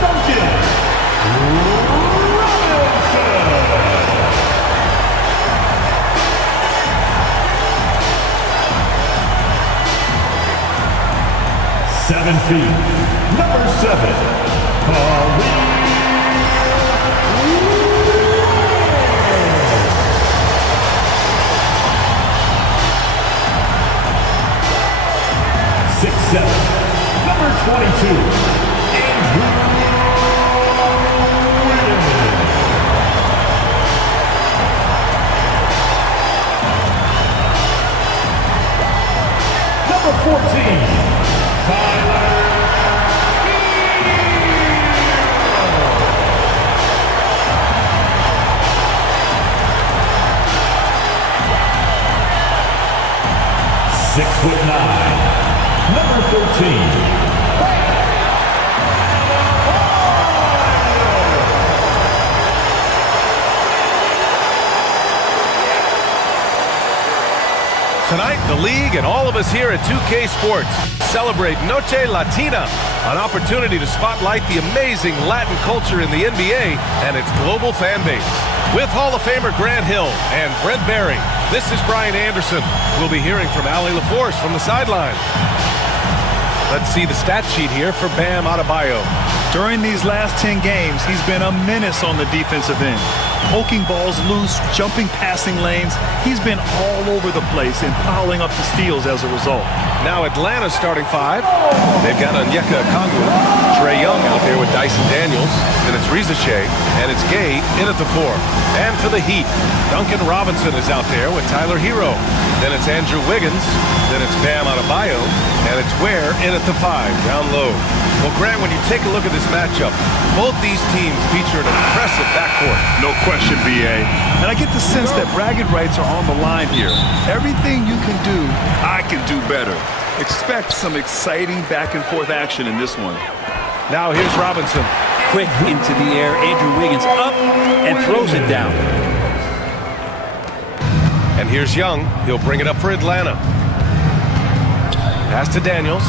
Duncan Robinson. 7 feet, number 7, Paulina. 6'7", number 22, Andrew Wiggins. Number 14, Tyler. Six foot 9. Number 13. Tonight, the league and all of us here at 2K Sports celebrate Noche Latina, an opportunity to spotlight the amazing Latin culture in the NBA and its global fan base. With Hall of Famer Grant Hill and Brent Barry, this is Brian Anderson. We'll be hearing from Allie LaForce from the sideline. Let's see the stat sheet here for Bam Adebayo. During these last 10 games, he's been a menace on the defensive end. Poking balls loose, jumping passing lanes. He's been all over the place and piling up the steals as a result. Now Atlanta's starting 5. They've got Onyeka Okongwu, Trae Young out there with Dyson Daniels. Then it's Rizichet, and it's Gay in at the 4. And for the Heat, Duncan Robinson is out there with Tyler Hero. Then it's Andrew Wiggins. Then it's Bam Adebayo. And it's Ware in at the 5, down low. Well, Grant, when you take a look at this matchup, both these teams feature an impressive backcourt. No question, BA. And I get the sense that bragging rights are on the line here. Everything you can do, I can do better. Expect some exciting back-and-forth action in this one. Now here's Robinson. Quick into the air. Andrew Wiggins up and throws it down. And here's Young. He'll bring it up for Atlanta. Pass to Daniels.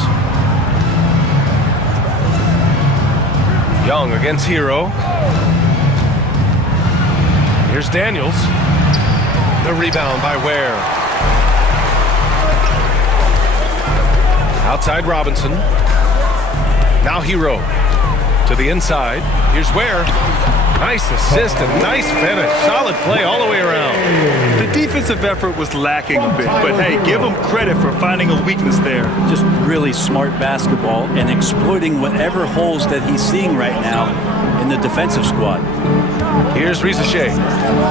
Young against Hero. Here's Daniels. The rebound by Ware. Outside Robinson. Now Hero. To the inside. Here's Ware. Nice assist and nice finish. Solid play all the way around. The defensive effort was lacking a bit, but hey, give him credit for finding a weakness there. Just really smart basketball and exploiting whatever holes that he's seeing right now in the defensive squad. Here's Rizichet.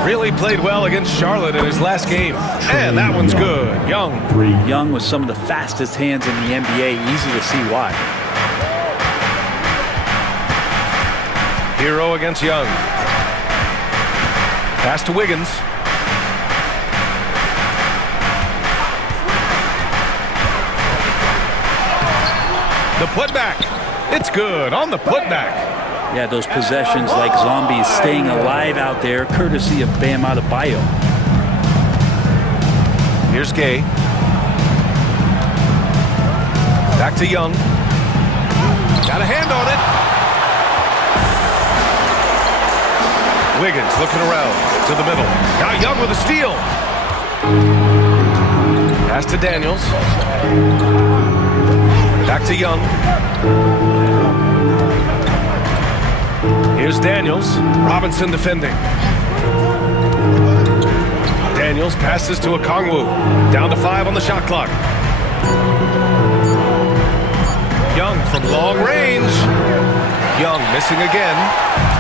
Really played well against Charlotte in his last game. And that one's good. Young. Young with some of the fastest hands in the NBA. Easy to see why. Hero against Young. Pass to Wiggins. The putback. It's good on the putback. Yeah, those possessions like zombies staying alive out there, courtesy of Bam Adebayo. Here's Gay. Back to Young. Got a hand on it. Wiggins looking around to the middle. Now Young with a steal. Pass to Daniels. Back to Young. Here's Daniels. Robinson defending. Daniels passes to Okongwu. Down to 5 on the shot clock. Young from long range. Young missing again.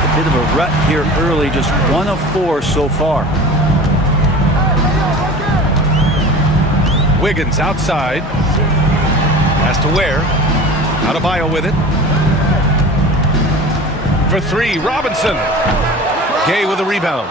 A bit of a rut here early, just 1 of 4 so far. Wiggins outside. Pass to Ware. Adebayo with it. For 3, Robinson. Gay with a rebound.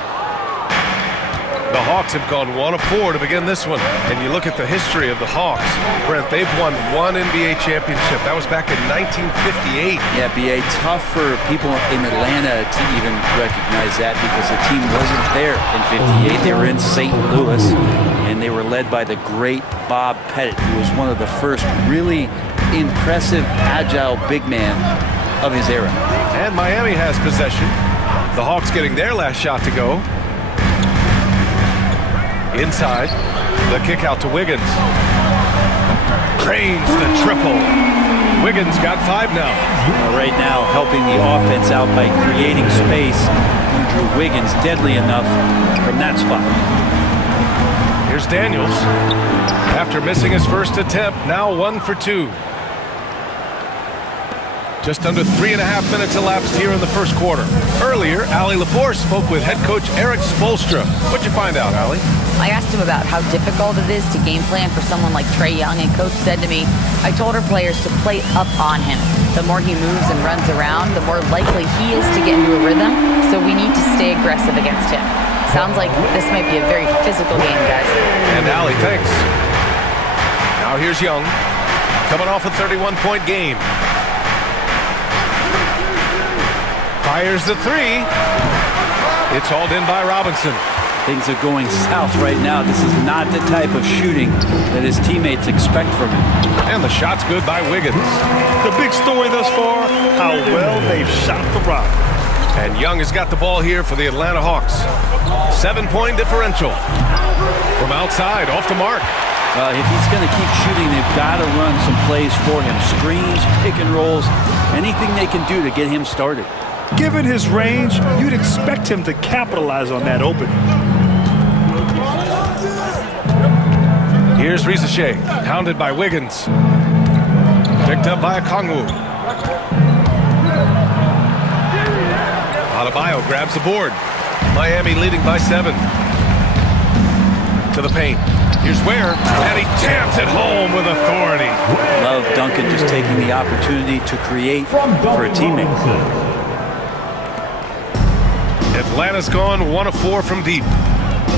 The Hawks have gone 1 of 4 to begin this one. And you look at the history of the Hawks. Brent, they've won 1 NBA championship. That was back in 1958. Yeah, BA, tough for people in Atlanta to even recognize that because the team wasn't there in 58. They were in St. Louis, and they were led by the great Bob Pettit, who was one of the first really impressive, agile big man of his era. And Miami has possession. The Hawks getting their last shot to go. Inside, the kick out to Wiggins. Drains the triple. Wiggins got 5 now. Right now, helping the offense out by creating space. Andrew Wiggins deadly enough from that spot. Here's Daniels. After missing his first attempt, now 1 for 2. Just under 3.5 minutes elapsed here in the first quarter. Earlier, Allie LaForce spoke with head coach Eric Spoelstra. What'd you find out, Allie? I asked him about how difficult it is to game plan for someone like Trae Young, and Coach said to me, I told our players to play up on him. The more he moves and runs around, the more likely he is to get into a rhythm, so we need to stay aggressive against him. Sounds like this might be a very physical game, guys. And Allie, thanks. Now here's Young, coming off a 31-point game. Fires the 3. It's hauled in by Robinson. Things are going south right now. This is not the type of shooting that his teammates expect from him. And the shot's good by Wiggins. The big story thus far, how well they've shot the rock. And Young has got the ball here for the Atlanta Hawks. 7-point differential. From outside, off the mark. If he's going to keep shooting, they've got to run some plays for him. Screens, pick and rolls, anything they can do to get him started. Given his range, you'd expect him to capitalize on that opening. Here's Rizachet, hounded by Wiggins. Picked up by Okongwu. Adebayo grabs the board. Miami leading by 7. To the paint. Here's Ware, and he jams it home with authority. Love Duncan just taking the opportunity to create for a teammate. Atlanta's gone 1 of 4 from deep.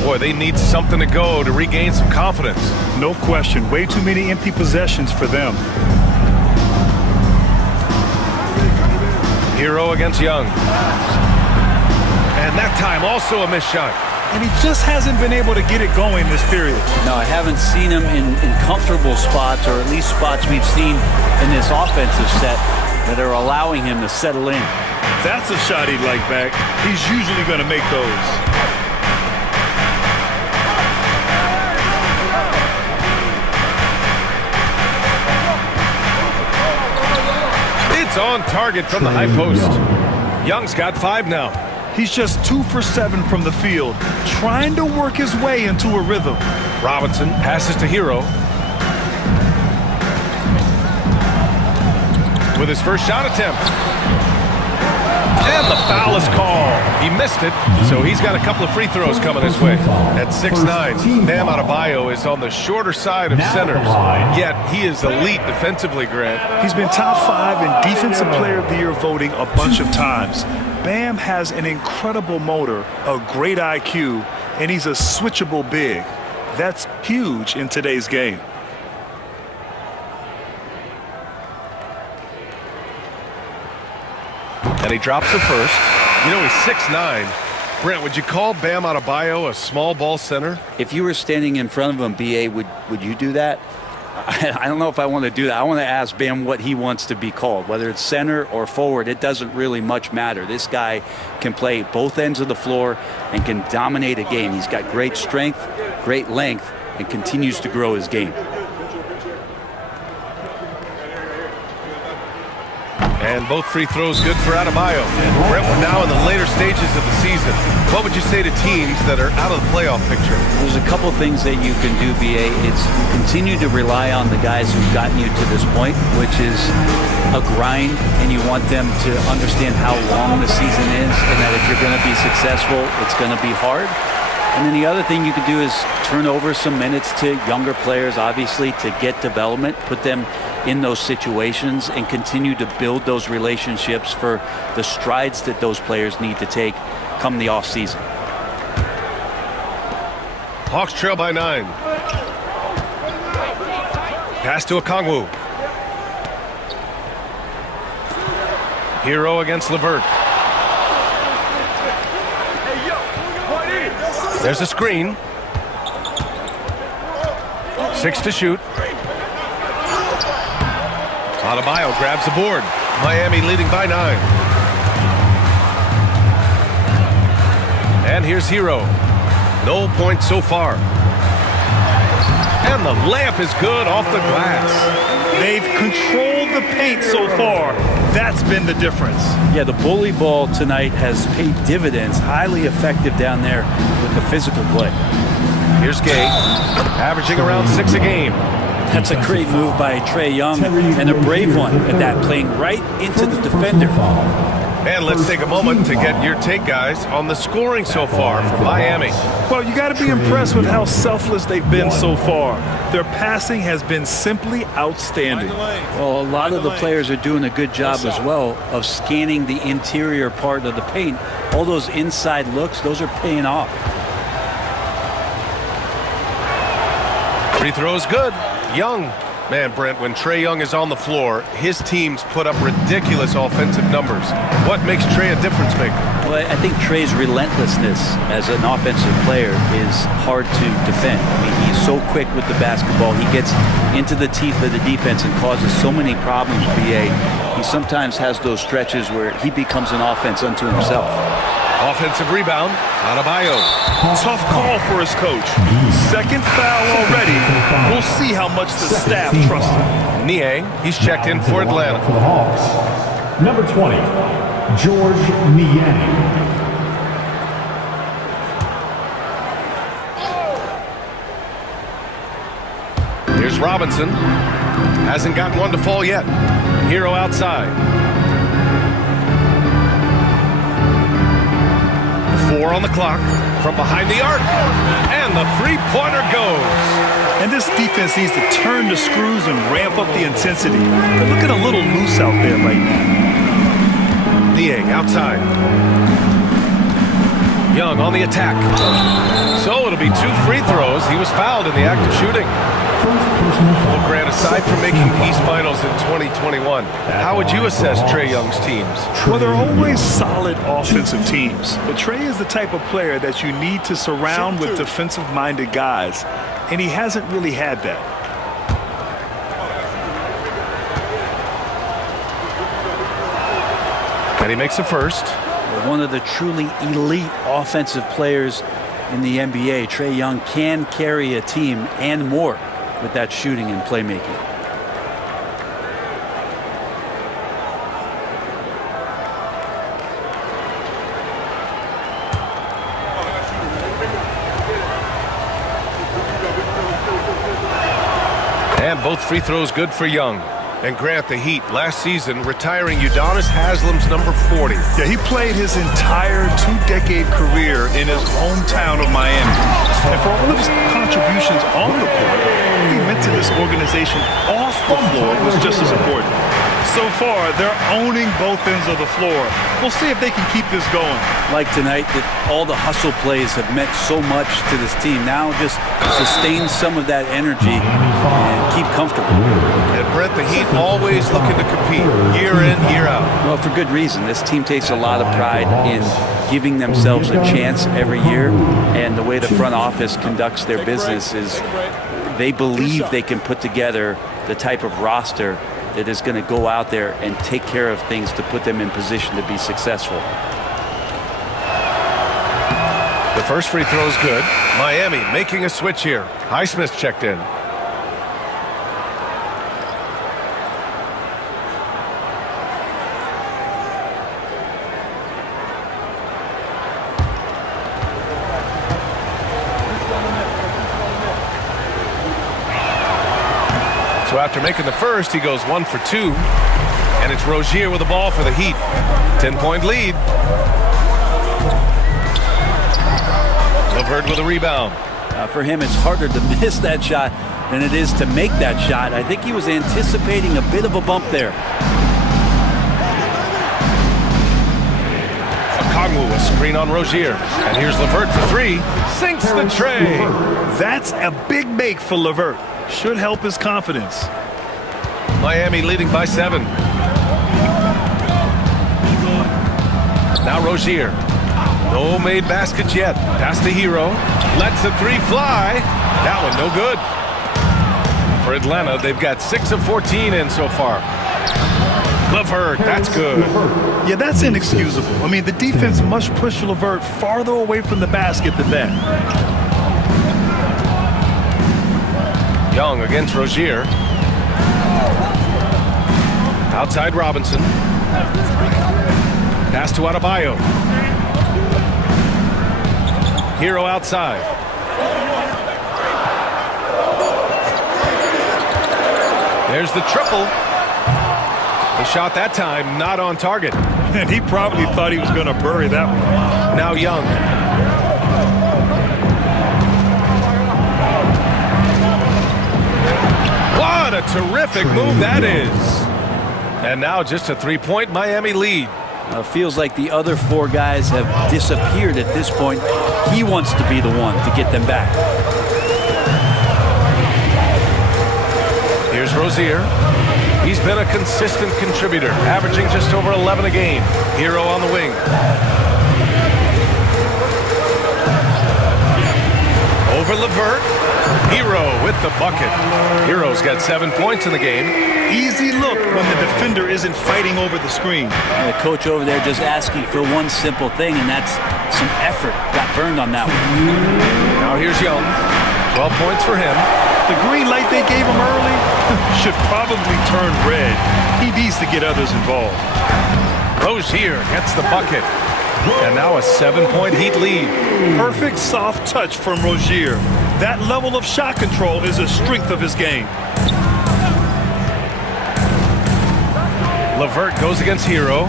Boy, they need something to go to regain some confidence. No question. Way too many empty possessions for them. Hero against Young. And that time also a missed shot. And he just hasn't been able to get it going this period. No, I haven't seen him in comfortable spots, or at least spots we've seen in this offensive set that are allowing him to settle in. That's a shot he'd like back. He's usually going to make those. It's on target from the high post. Young's got 5 now. He's just 2 for 7 from the field, trying to work his way into a rhythm. Robinson passes to Hero. With his first shot attempt. And the foul is called. He missed it, so he's got a couple of free throws coming his way. At 6'9", Bam Adebayo is on the shorter side of centers, yet he is elite defensively, Grant. He's been top 5 in Defensive Player of the Year voting a bunch of times. Bam has an incredible motor, a great IQ, and he's a switchable big. That's huge in today's game. And he drops the first. You know, he's 6'9". Brent, would you call Bam Adebayo a small ball center? If you were standing in front of him, B.A., would you do that? I don't know if I want to do that. I want to ask Bam what he wants to be called. Whether it's center or forward, it doesn't really much matter. This guy can play both ends of the floor and can dominate a game. He's got great strength, great length, and continues to grow his game. And both free throws good for Adebayo. And Brent, we're now in the later stages of the season. What would you say to teams that are out of the playoff picture? There's a couple things that you can do, B.A. It's continue to rely on the guys who've gotten you to this point, which is a grind, and you want them to understand how long the season is, and that if you're going to be successful, it's going to be hard. And then the other thing you can do is turn over some minutes to younger players, obviously, to get development, put them in those situations, and continue to build those relationships for the strides that those players need to take come the offseason. Hawks trail by 9. Pass to Okongwu. Hero against LeVert. There's a screen. 6 to shoot. Adebayo grabs the board. Miami leading by 9. And here's Hero. No points so far. And the layup is good off the glass. They've controlled the paint so far. That's been the difference. Yeah, the bully ball tonight has paid dividends. Highly effective down there with the physical play. Here's Gay, averaging around 6 a game. That's a great move by Trae Young, and a brave one at that, playing right into the defender. And let's take a moment to get your take, guys, on the scoring so far for Miami. Well, you got to be impressed with how selfless they've been so far. Their passing has been simply outstanding. Well, a lot of the players are doing a good job as well of scanning the interior part of the paint. All those inside looks, those are paying off. Free throw is good. Young. Man, Brent, when Trae Young is on the floor, his teams put up ridiculous offensive numbers. What makes Trae a difference maker? Well, I think Trae's relentlessness as an offensive player is hard to defend. I mean, he's so quick with the basketball. He gets into the teeth of the defense and causes so many problems, BA. He sometimes has those stretches where he becomes an offense unto himself. Offensive rebound, Adebayo. Tough call for his coach. Second foul already. We'll see how much the staff trusts him. Niang, he's checked in for Atlanta. For the Hawks, number 20, George Niang. Here's Robinson. Hasn't gotten one to fall yet. Hero outside. 4 on the clock from behind the arc. And the three-pointer goes. And this defense needs to turn the screws and ramp up the intensity. They're looking a little loose out there right now. Niang outside. Young on the attack. So it'll be 2 free throws. He was fouled in the act of shooting. Well, Grant, aside from making East Finals in 2021, how would you assess Trae Young's teams? Well, they're always solid offensive teams. But Trae is the type of player that you need to surround with defensive-minded guys, and he hasn't really had that. And he makes the first. One of the truly elite offensive players in the NBA, Trae Young can carry a team and more with that shooting and playmaking. And both free throws good for Young. And Grant, the Heat, last season retiring Udonis Haslam's number 40. Yeah, he played his entire 2-decade career in his hometown of Miami. And for all of his contributions on the court, what he meant to this organization off the floor was just as important. So far, they're owning both ends of the floor. We'll see if they can keep this going. Like tonight, that all the hustle plays have meant so much to this team. Now just sustain some of that energy and keep comfortable. And Brent, the Heat always looking to compete year in, year out. Well, for good reason. This team takes a lot of pride in giving themselves a chance every year. And the way the front office conducts their business is they believe they can put together the type of roster that is going to go out there and take care of things to put them in position to be successful. The first free throw is good. Miami making a switch here. Highsmith checked in. So after making the first, he goes 1 for 2. And it's Rozier with the ball for the Heat. 10-point lead. LeVert with a rebound. For him, it's harder to miss that shot than it is to make that shot. I think he was anticipating a bit of a bump there. Okongwu, a screen on Rozier. And here's LeVert for 3. Sinks the tray. That's a big make for LeVert. Should help his confidence. Miami leading by 7. Now Rozier. No made baskets yet. Pass to Hero. Lets the 3 fly. That one no good. For Atlanta, they've got 6 of 14 in so far. LeVert, that's good. Yeah, that's inexcusable. I mean, the defense must push LeVert farther away from the basket than that. Young against Rozier. Outside Robinson. Pass to Adebayo. Hero outside. There's the triple. The shot that time not on target. And he probably thought he was going to bury that one. Now Young. What a terrific move that is. And now just a three-point Miami lead. Feels like the other four guys have disappeared at this point. He wants to be the one to get them back. Here's Rozier. He's been a consistent contributor, averaging just over 11 a game. Hero on the wing. Over LeVert. Hero with the bucket. Hero's got 7 points in the game. Easy look when the defender isn't fighting over the screen. And the coach over there just asking for one simple thing, and that's some effort. Got burned on that one. Now here's Young. 12 points for him. The green light they gave him early should probably turn red. He needs to get others involved. Rozier gets the bucket. And now a 7-point Heat lead. Perfect soft touch from Rozier. That level of shot control is a strength of his game. LeVert goes against Hero.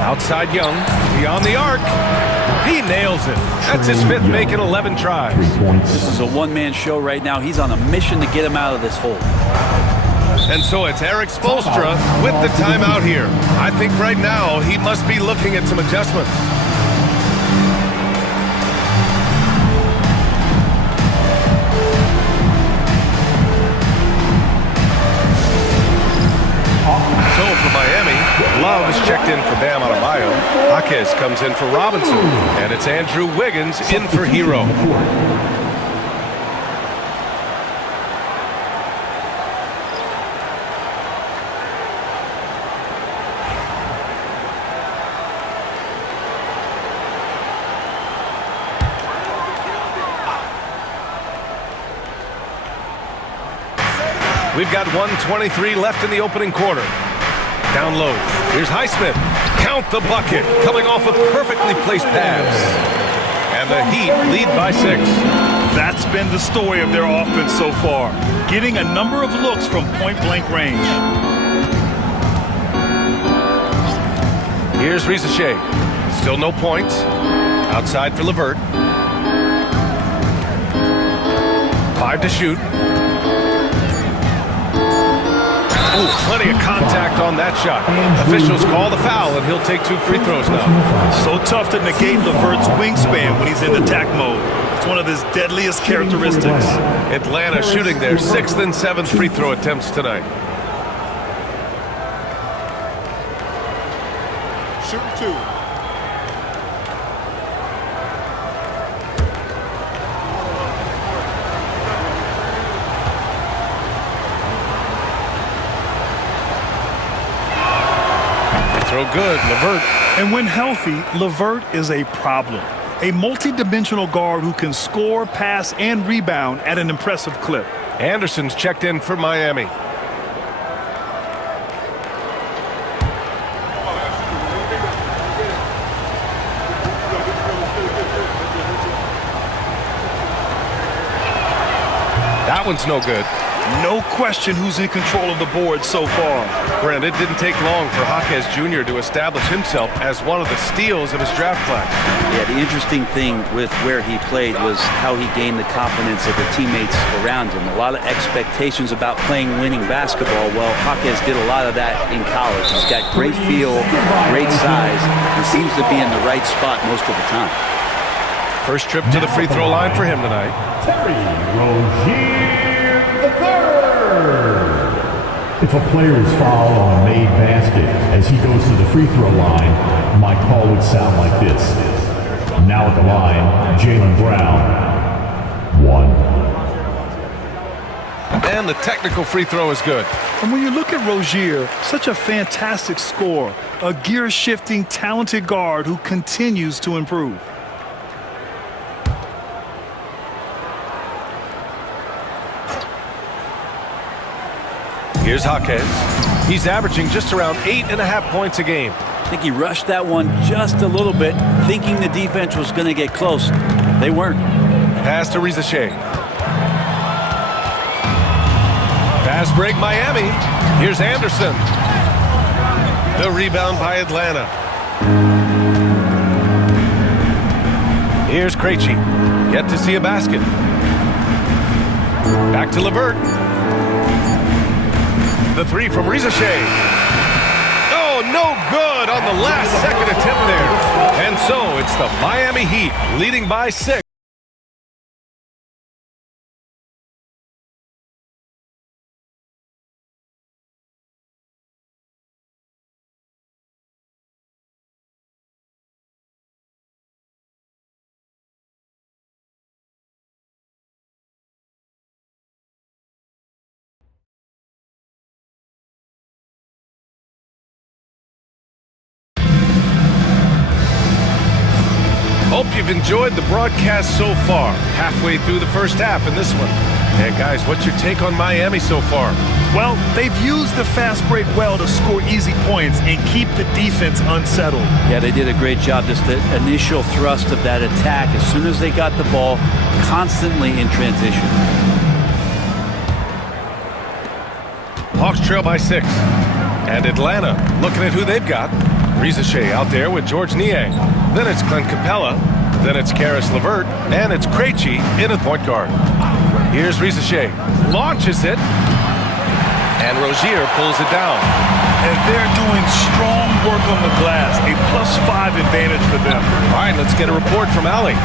Outside Young. Beyond the arc. He nails it. That's his fifth make in 11 tries. This is a one-man show right now. He's on a mission to get him out of this hole. And so it's Eric Spoelstra with the timeout here. I think right now he must be looking at some adjustments. So for Miami, Love is checked in for Bam Adebayo. HAWKS comes in for Robinson. And it's Andrew Wiggins in for Hero. We've got 1:23 left in the opening quarter. Down low. Here's Highsmith. Count the bucket. Coming off of perfectly placed pass. And the Heat lead by 6. That's been the story of their offense so far. Getting a number of looks from point-blank range. Here's Rizachet. Still no points. Outside for LeVert. 5 to shoot. Ooh, plenty of contact on that shot. Officials call the foul, and he'll take 2 free throws now. So tough to negate LeVert's wingspan when he's in attack mode. It's one of his deadliest characteristics. Atlanta shooting their 6th and 7th free throw attempts tonight. Shoot 2. Throw good, LeVert. And when healthy, LeVert is a problem. A multi-dimensional guard who can score, pass, and rebound at an impressive clip. Anderson's checked in for Miami. That one's no good. No question who's in control of the board so far. Brent, it didn't take long for HAWKS Jr. to establish himself as one of the steals of his draft class. Yeah, the interesting thing with where he played was how he gained the confidence of the teammates around him. A lot of expectations about playing winning basketball. Well, HAWKS did a lot of that in college. He's got great feel, great size, and seems to be in the right spot most of the time. First trip to the free throw line for him tonight. Terry Rozier III. If a player is fouled on a made basket as he goes to the free throw line, my call would sound like this. Now at the line, Jaylen Brown. 1. And the technical free throw is good. And when you look at Rozier, such a fantastic scorer, a gear-shifting, talented guard who continues to improve. Here's HAWKS. He's averaging just around 8.5 points a game. I think he rushed that one just a little bit, thinking the defense was going to get close. They weren't. Pass to Shea. Fast break Miami. Here's Anderson. The rebound by Atlanta. Here's Krejci. Yet to see a basket. Back to LeVert. The three from Shea. Oh, no good on the last second attempt there. And so it's the Miami Heat leading by 6. Hope you've enjoyed the broadcast so far. Halfway through the first half in this one. And guys, what's your take on Miami so far? Well, they've used the fast break well to score easy points and keep the defense unsettled. Yeah, they did a great job. Just the initial thrust of that attack, as soon as they got the ball, constantly in transition. Hawks trail by 6. And Atlanta looking at who they've got. Shea out there with George Niang. Then it's Clint Capella. Then it's Karis LeVert. And it's Krejci in at point guard. Here's Shea. Launches it. And Rozier pulls it down. And they're doing strong work on the glass. A +5 advantage for them. All right, let's get a report from Allie.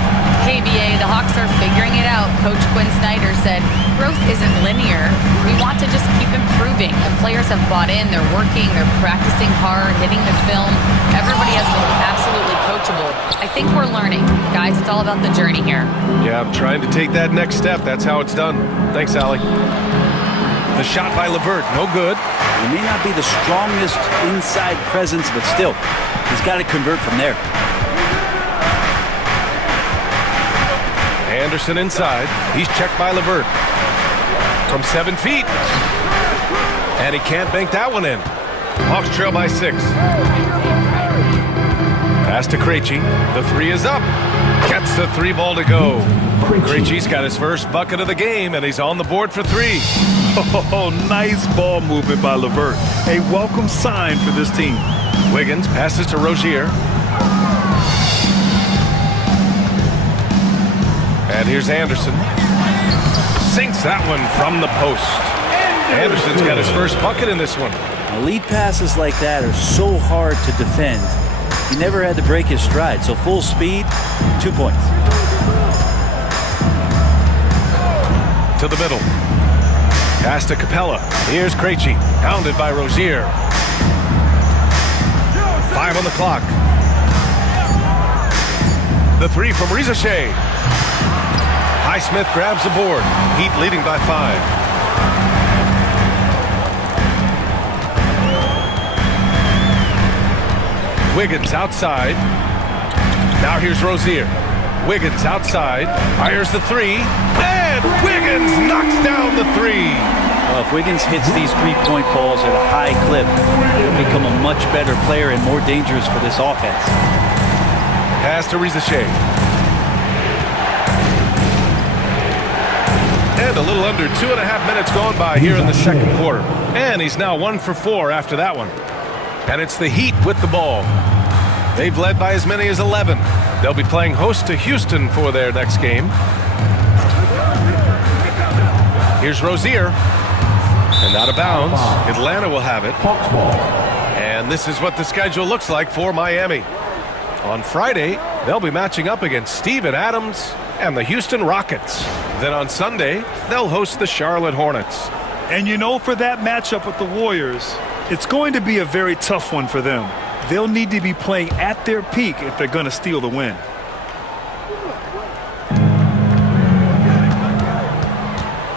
Hey, BA, the Hawks are figuring it out. Coach Quinn Snyder said, growth isn't linear. We want to just keep improving. The players have bought in. They're working. They're practicing hard, hitting the film. Everybody has been absolutely coachable. I think we're learning. Guys, it's all about the journey here. Yeah, I'm trying to take that next step. That's how it's done. Thanks, Allie. The shot by LeVert, no good. He may not be the strongest inside presence, but still, he's got to convert from there. Anderson inside. He's checked by LeVert. From 7 feet. And he can't bank that one in. Hawks trail by 6. Pass to Krejci. The three is up. Gets the 3 ball to go. Krejci's got his first bucket of the game, and he's on the board for 3. Oh, nice ball movement by LeVert. A welcome sign for this team. Wiggins passes to Rozier. And here's Anderson. Sinks that one from the post. Anderson's got his first bucket in this one. Now, lead passes like that are so hard to defend. He never had to break his stride. So full speed, 2 points. To the middle. Pass to Capella. Here's Krejci. Pounded by Rozier. 5 on the clock. The 3 from Shea. Highsmith grabs the board. Heat leading by 5. Wiggins outside. Now here's Rozier. Wiggins outside. Fires the 3. And Wiggins knocks down the 3. Well, if Wiggins hits these 3-point balls at a high clip, he'll become a much better player and more dangerous for this offense. Pass to Shea. And a little under 2.5 minutes gone by here in the second quarter. And he's now 1 for 4 after that one. And it's the Heat with the ball. They've led by as many as 11. They'll be playing host to Houston for their next game. Here's Rozier. And out of bounds. Atlanta will have it. Hawks ball. And this is what the schedule looks like for Miami. On Friday, they'll be matching up against Steven Adams and the Houston Rockets. Then on Sunday, they'll host the Charlotte Hornets. And you know, for that matchup with the Warriors, it's going to be a very tough one for them. They'll need to be playing at their peak if they're going to steal the win.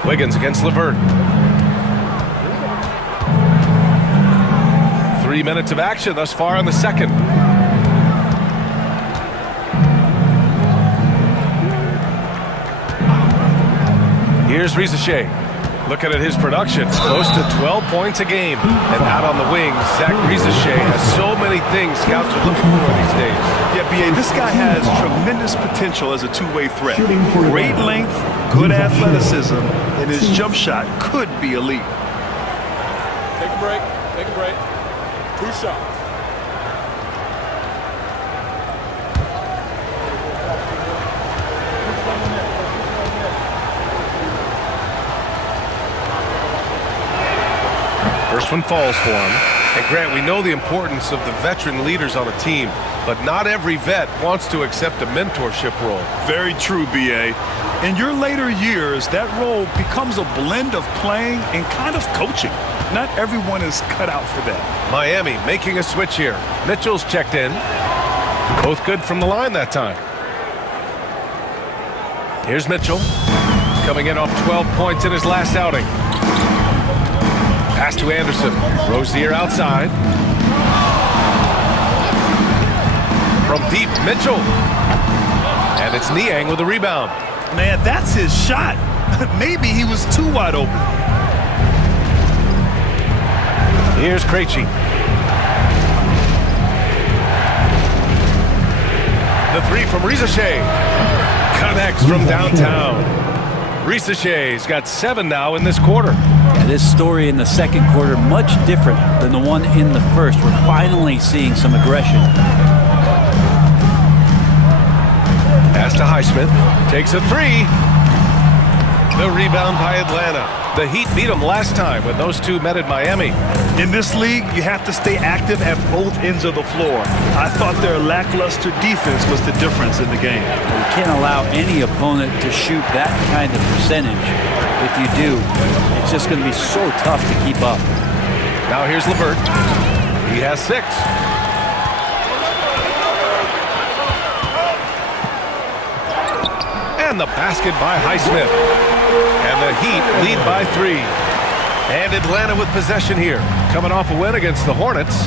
Wiggins against LeVert. 3 minutes of action thus far in the second. Here's Rizachet. Looking at his production, close to 12 points a game. And out on the wings, Zach Rizachet has so many things scouts are looking for these days. Yeah, B.A., this guy has tremendous potential as a two-way threat. Great length, good athleticism, and his jump shot could be elite. Take a break. Take a break. 2 shots. First one falls for him. And Grant, we know the importance of the veteran leaders on a team, but not every vet wants to accept a mentorship role. Very true, B.A. In your later years, that role becomes a blend of playing and kind of coaching. Not everyone is cut out for that. Miami making a switch here. Mitchell's checked in. Both good from the line that time. Here's Mitchell. Coming in off 12 points in his last outing. Pass to Anderson. Rozier outside. From deep, Mitchell. And it's Niang with a rebound. Man, that's his shot. Maybe he was too wide open. Here's Krejci. The three from Rizachet. Connects from downtown. Rizachet's got 7 now in this quarter. Yeah, this story in the second quarter much different than the one in the first. We're finally seeing some aggression. Pass to Highsmith. Takes a 3. The rebound by Atlanta. The Heat beat them last time when those two met at Miami. In this league, you have to stay active at both ends of the floor. I thought their lackluster defense was the difference in the game. You can't allow any opponent to shoot that kind of percentage. If you do, it's just going to be so tough to keep up. Now here's LeVert. He has 6. And the basket by Highsmith. And the Heat lead by 3. And Atlanta with possession here. Coming off a win against the Hornets.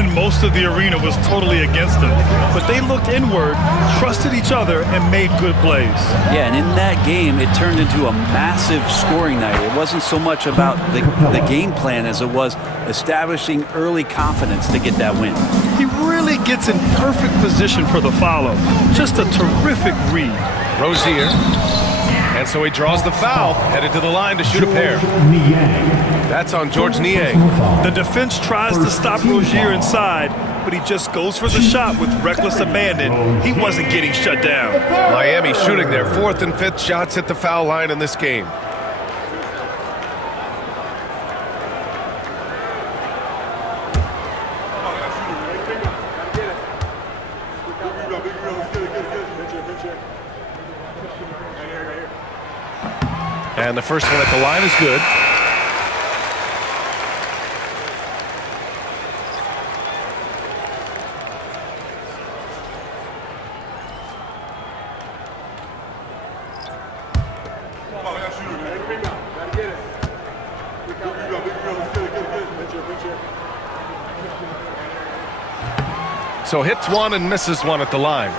And most of the arena was totally against them. But they looked inward, trusted each other, and made good plays. Yeah, and in that game, it turned into a massive scoring night. It wasn't so much about the game plan as it was establishing early confidence to get that win. He really gets in perfect position for the follow. Just a terrific read. Rozier. And so he draws the foul, headed to the line to shoot a pair. That's on George Niang. The defense tries to stop Rozier inside, but he just goes for the shot with reckless abandon. He wasn't getting shut down. Miami shooting their 4th and 5th shots at the foul line in this game. And the first one at the line is good. So hits 1 and misses 1 at the line.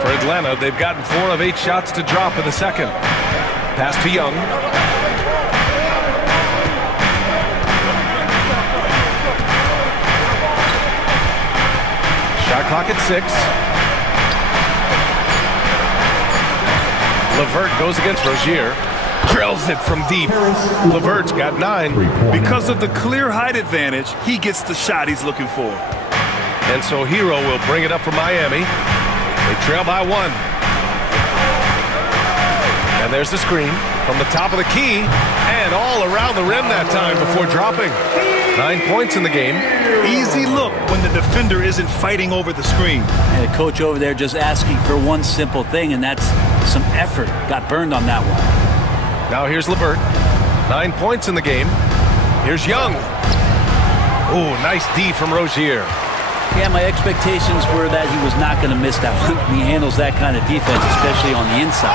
For Atlanta, they've gotten 4 of 8 shots to drop in the second. Pass to Young. Shot clock at 6. LeVert goes against Rozier. Drills it from deep. LeVert's got 9. Because of the clear height advantage, he gets the shot he's looking for. And so Hero will bring it up for Miami. They trail by 1. And there's the screen from the top of the key and all around the rim that time before dropping. 9 points in the game. Easy look when the defender isn't fighting over the screen. And the coach over there just asking for one simple thing, and that's some effort. Got burned on that one. Now here's LeVert. 9 points in the game. Here's Young. Oh, nice D from Rozier. Yeah, my expectations were that he was not going to miss that one. He handles that kind of defense, especially on the inside.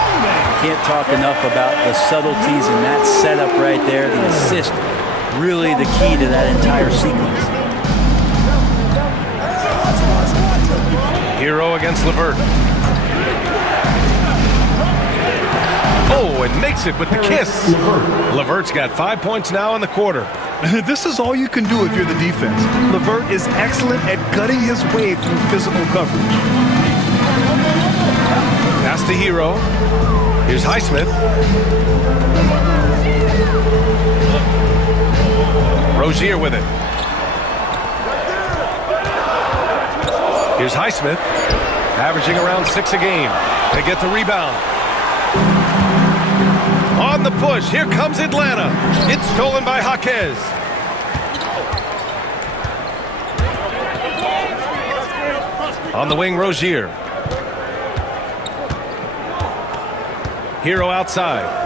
Can't talk enough about the subtleties in that setup right there. The assist really the key to that entire sequence. Hero against LeVert. Oh, and makes it with the kiss. LeVert's got 5 points now in the quarter. This is all you can do if you're the defense. LeVert is excellent at gutting his way through physical coverage. Pass to Hero. Here's Highsmith. Rozier with it. Here's Highsmith, averaging around 6 a game. They get the rebound. On the push, here comes Atlanta. It's stolen by HAWKS. On the wing, Rozier. Hero outside.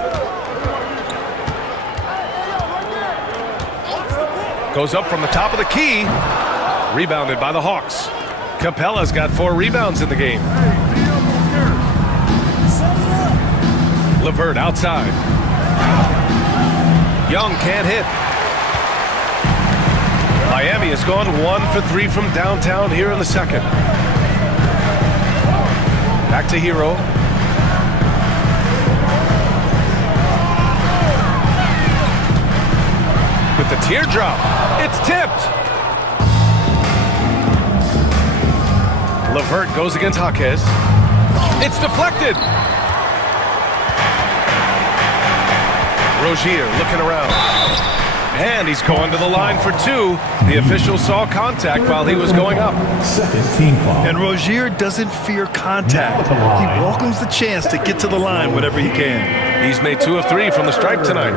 Goes up from the top of the key. Rebounded by the Hawks. Capella's got 4 rebounds in the game. LeVert outside. Young can't hit. Miami has gone 1 for 3 from downtown here in the second. Back to Hero. With the teardrop, it's tipped. LeVert goes against HAWKS. It's deflected. Rozier looking around. And he's going to the line for 2. The official saw contact while he was going up. Second team foul. And Rozier doesn't fear contact. He welcomes the chance to get to the line whenever he can. He's made 2 of 3 from the stripe tonight.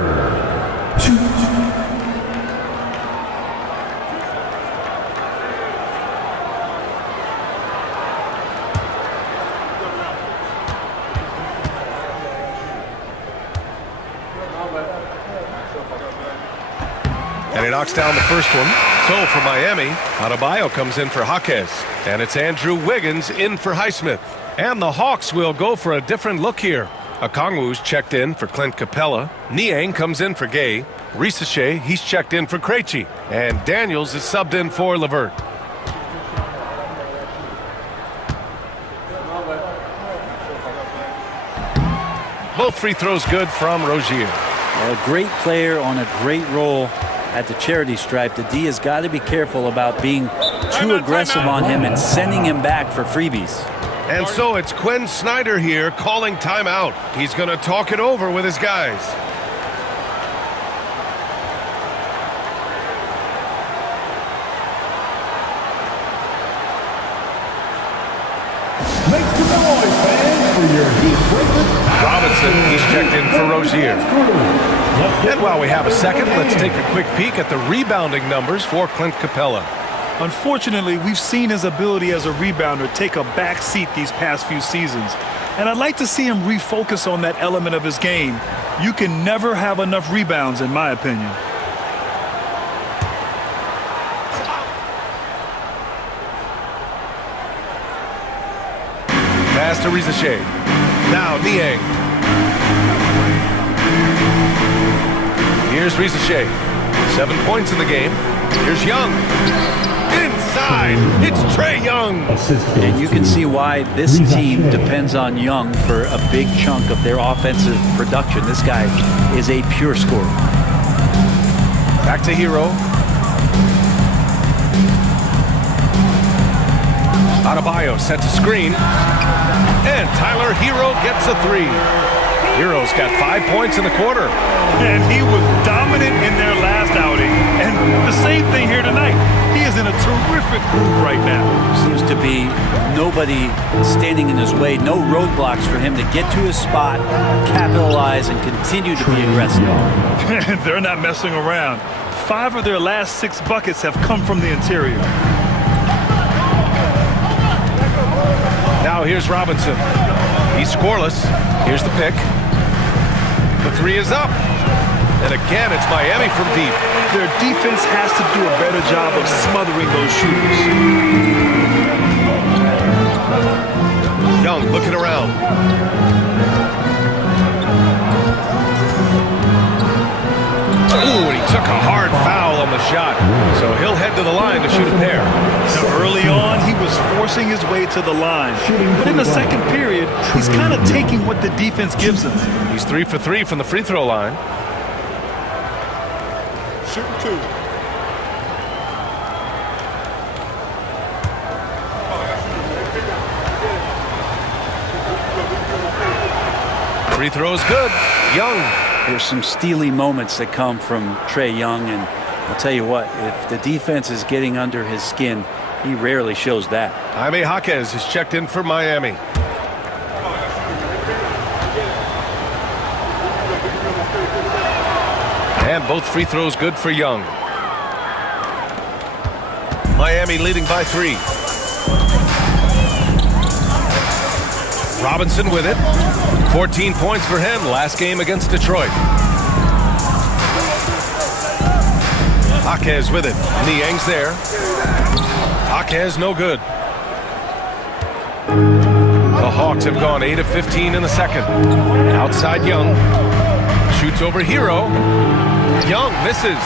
And he knocks down the first one. So for Miami, Adebayo comes in for HAWKS. And it's Andrew Wiggins in for Highsmith. And the Hawks will go for a different look here. Katangos checked in for Clint Capella. Niang comes in for Gay. Risache, he's checked in for Krejci. And Daniels is subbed in for LeVert. Both free throws good from Rozier. A great player on a great role at the charity stripe. The D has got to be careful about being too aggressive on him and sending him back for freebies. And so it's Quinn Snyder here calling timeout. He's going to talk it over with his guys. Make some noise, fans, for your Heat breakers. Robinson, he's checked in for Rozier. And while we have a second, let's take a quick peek at the rebounding numbers for Clint Capella. Unfortunately, we've seen his ability as a rebounder take a back seat these past few seasons. And I'd like to see him refocus on that element of his game. You can never have enough rebounds, in my opinion. Pass to Risache. Now Niang. Here's Risache. 7 points in the game. Here's Young. Inside. It's Trae Young. And you can see why this team depends on Young for a big chunk of their offensive production. This guy is a pure scorer. Back to Hero. Adebayo sets a screen. And Tyler Hero gets a 3. Hero's got 5 points in the quarter. And he was dominant in their last outing. And the same thing here tonight. He is in a terrific groove right now. Seems to be nobody standing in his way. No roadblocks for him to get to his spot, capitalize, and continue to be aggressive. They're not messing around. 5 of their last 6 buckets have come from the interior. Now here's Robinson. He's scoreless. Here's the pick. The 3 is up. And again, it's Miami from deep. Their defense has to do a better job of smothering those shooters. Young looking around. Ooh, and he took a hard foul. forcing his way to the line. But in the second period, he's kind of taking what the defense gives him. He's 3 for 3 from the free throw line. Shooting 2. Free throw is good. Young. There's some steely moments that come from Trae Young, and I'll tell you what, if the defense is getting under his skin, he rarely shows that. Jaime Jaquez is checked in for Miami. And both free throws good for Young. Miami leading by 3. Robinson with it. 14 points for him last game against Detroit. Jaquez with it. Niang's there. Jaquez no good. The Hawks have gone 8 of 15 in the second. Outside Young. Shoots over Hero. Young misses.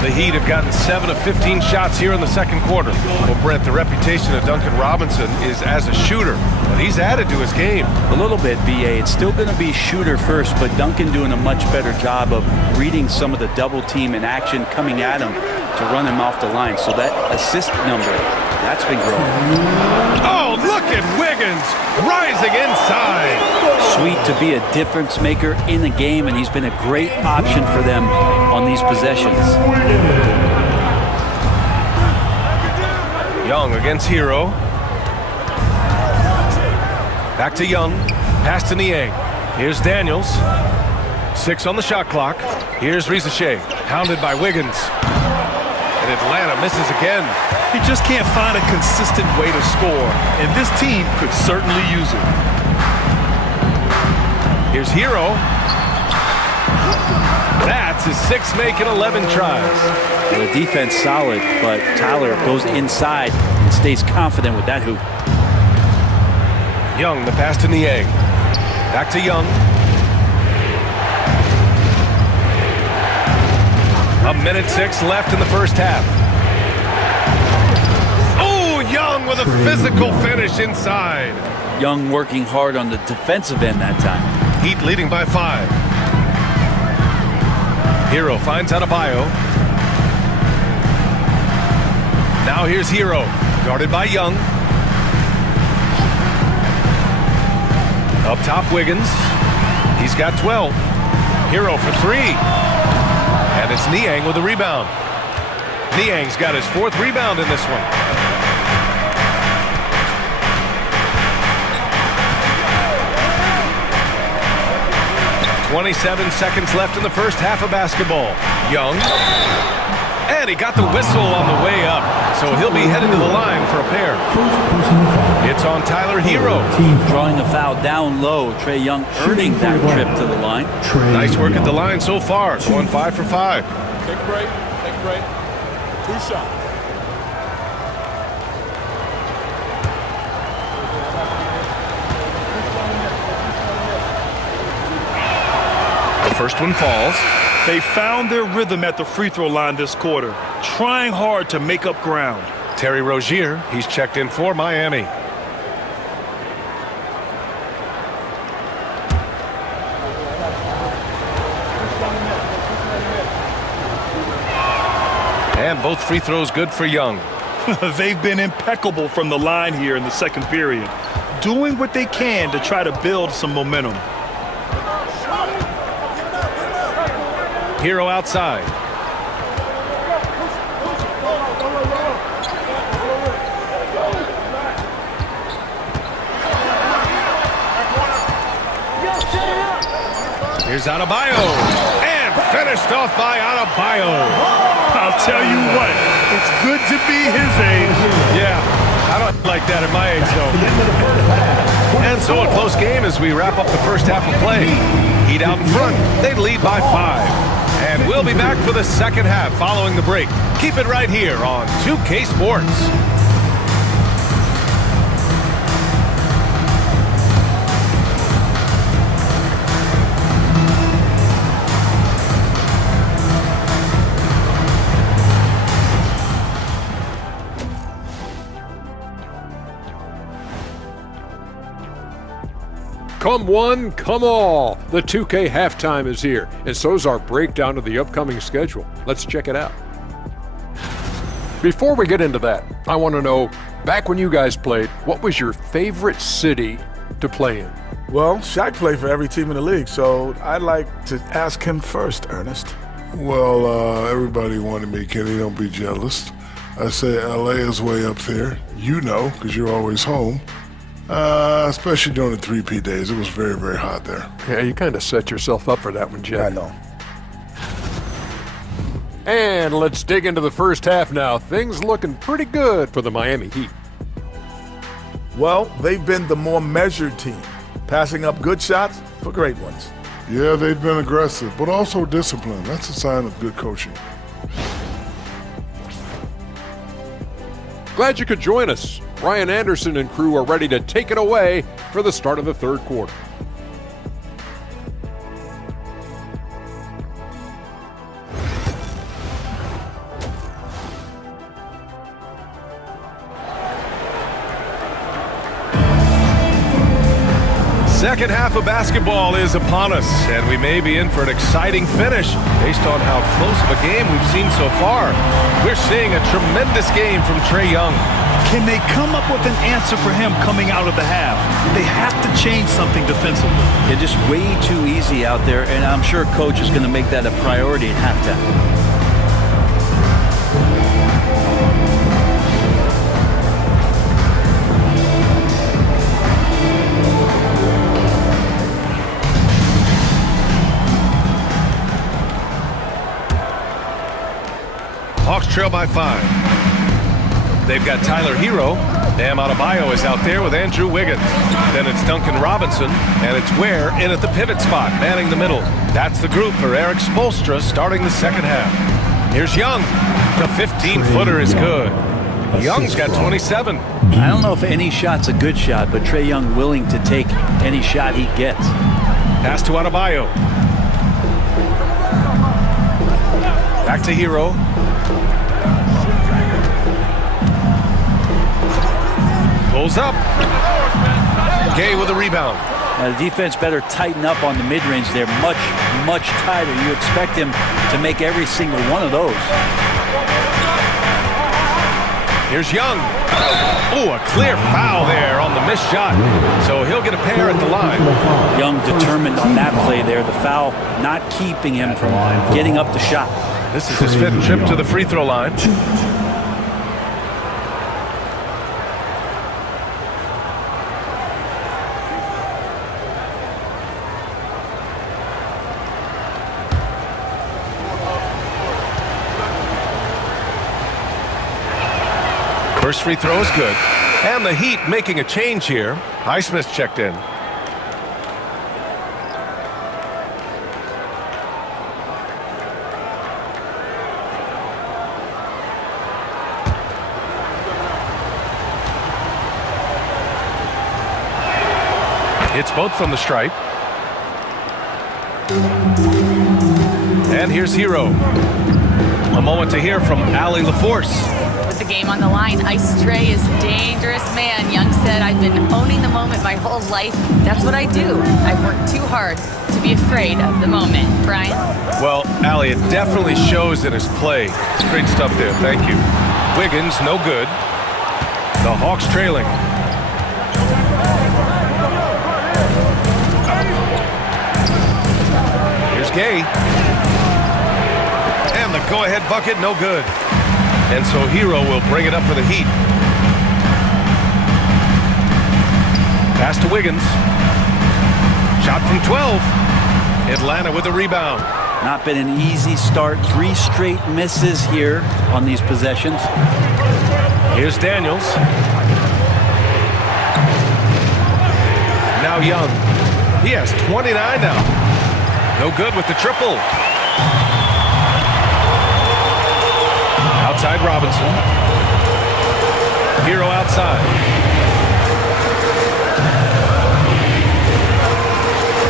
The Heat have gotten 7 of 15 shots here in the second quarter. Well, Brent, the reputation of Duncan Robinson is as a shooter, but he's added to his game. A little bit, BA. It's still going to be shooter first, but Duncan doing a much better job of reading some of the double team in action coming at him to run him off the line. So that assist number, that's been growing. Oh, look at Wiggins rising inside. Sweet to be a difference maker in the game, and he's been a great option for them on these possessions. Young against Hero. Back to Young. Pass to Niang. Here's Daniels. 6 on the shot clock. Here's Rizachet. Hounded by Wiggins. And Atlanta misses again. He just can't find a consistent way to score, and this team could certainly use it. Here's Hero. That's his 6th make in 11 tries. The defense solid, but Tyler goes inside and stays confident with that hoop. Young, the pass to Niang. Back to Young. A minute 6 left in the first half. Oh, Young with a physical finish inside. Young working hard on the defensive end that time. Heat leading by 5. Hero finds Adebayo. Now here's Hero, guarded by Young. Up top, Wiggins. He's got 12. Hero for 3. And it's Niang with the rebound. Niang's got his 4th rebound in this one. "27 seconds left in the first half of basketball. Young. And he got the whistle on the way up, so he'll be headed to the line for a pair. It's on Tyler Hero. Drawing a foul down low. Trae Young earning that trip to the line. Nice work at the line so far. Going 5 for 5. Take a break. Take a break. 2 shots. The first one falls. They found their rhythm at the free throw line this quarter, trying hard to make up ground. Terry Rozier, he's checked in for Miami. And both free throws good for Young. They've been impeccable from the line here in the second period, doing what they can to try to build some momentum. Hero outside. Here's Adebayo. And finished off by Adebayo. I'll tell you what, it's good to be his age. Yeah, I don't like that at my age, though. And so a close game as we wrap up the first half of play. Heat out in front. They lead by 5. And we'll be back for the second half following the break. Keep it right here on 2K Sports. Come one, come all. The 2K halftime is here, and so's our breakdown of the upcoming schedule. Let's check it out. Before we get into that, I want to know, back when you guys played, what was your favorite city to play in? Well, Shaq played for every team in the league, so I'd like to ask him first, Ernest. Well, everybody wanted me, Kenny, don't be jealous. I say LA is way up there. You know, because you're always home. Especially during the 3P days. It was very, very hot there. Yeah, you kind of set yourself up for that one, Jeff. I know. And let's dig into the first half now. Things looking pretty good for the Miami Heat. Well, they've been the more measured team, passing up good shots for great ones. Yeah, they've been aggressive, but also disciplined. That's a sign of good coaching. Glad you could join us. Ryan Anderson and crew are ready to take it away for the start of the third quarter. Second half of basketball is upon us, and we may be in for an exciting finish based on how close of a game we've seen so far. We're seeing a tremendous game from Trae Young. Can they come up with an answer for him coming out of the half? They have to change something defensively. They're just way too easy out there, and I'm sure coach is going to make that a priority at halftime. Hawks trail by 5. They've got Tyler Hero. Bam Adebayo is out there with Andrew Wiggins. Then it's Duncan Robinson, and it's Ware in at the pivot spot, manning the middle. That's the group for Eric Spoelstra starting the second half. Here's Young. The 15-footer is good. Young's got 27. I don't know if any shot's a good shot, but Trae Young willing to take any shot he gets. Pass to Adebayo. Back to Hero. Pulls up. Gay with a rebound. Now the defense better tighten up on the mid-range there much, much tighter. You expect him to make every single one of those. Here's Young. Oh, a clear foul there on the missed shot. So he'll get a pair at the line. Young determined on that play there. The foul not keeping him from getting up the shot. This is his 5th trip to the free throw line. First free throw is good. And the Heat making a change here. Highsmith checked in. It's both from the stripe. And here's Hero. A moment to hear from Allie LaForce. With the game on the line, Ice Trae is a dangerous man. Young said, I've been owning the moment my whole life. That's what I do. I've worked too hard to be afraid of the moment. Brian? Well, Allie, it definitely shows in his play. It's great stuff there. Thank you. Wiggins, no good. The Hawks trailing. Here's Gay. And the go-ahead bucket, no good. And so Hero will bring it up for the Heat. Pass to Wiggins. Shot from 12. Atlanta with a rebound. Not been an easy start. 3 straight misses here on these possessions. Here's Daniels. Now Young. He has 29 now. No good with the triple. Outside Robinson. Hero outside.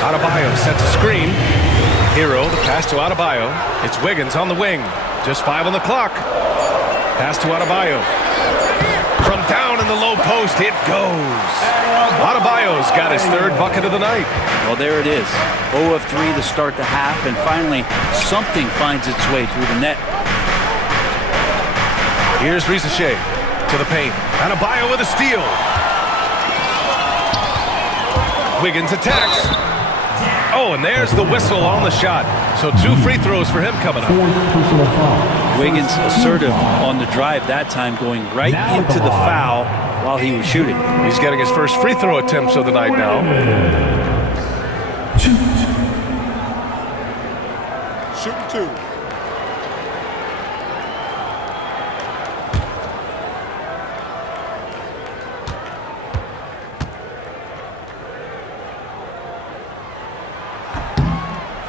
Adebayo sets a screen. Hero, the pass to Adebayo. It's Wiggins on the wing. Just 5 on the clock. Pass to Adebayo. From down in the low post. It goes. Adebayo's got his third bucket of the night. Well, there it is. 0 of 3 to start the half, and finally something finds its way through the net. Here's Rizachet to the paint. Adebayo with a steal. Wiggins attacks. Oh, and there's the whistle on the shot. So 2 free throws for him coming up. Wiggins assertive on the drive that time, going right into the foul while he was shooting. He's getting his first free throw attempts of the night now. Shooting 2.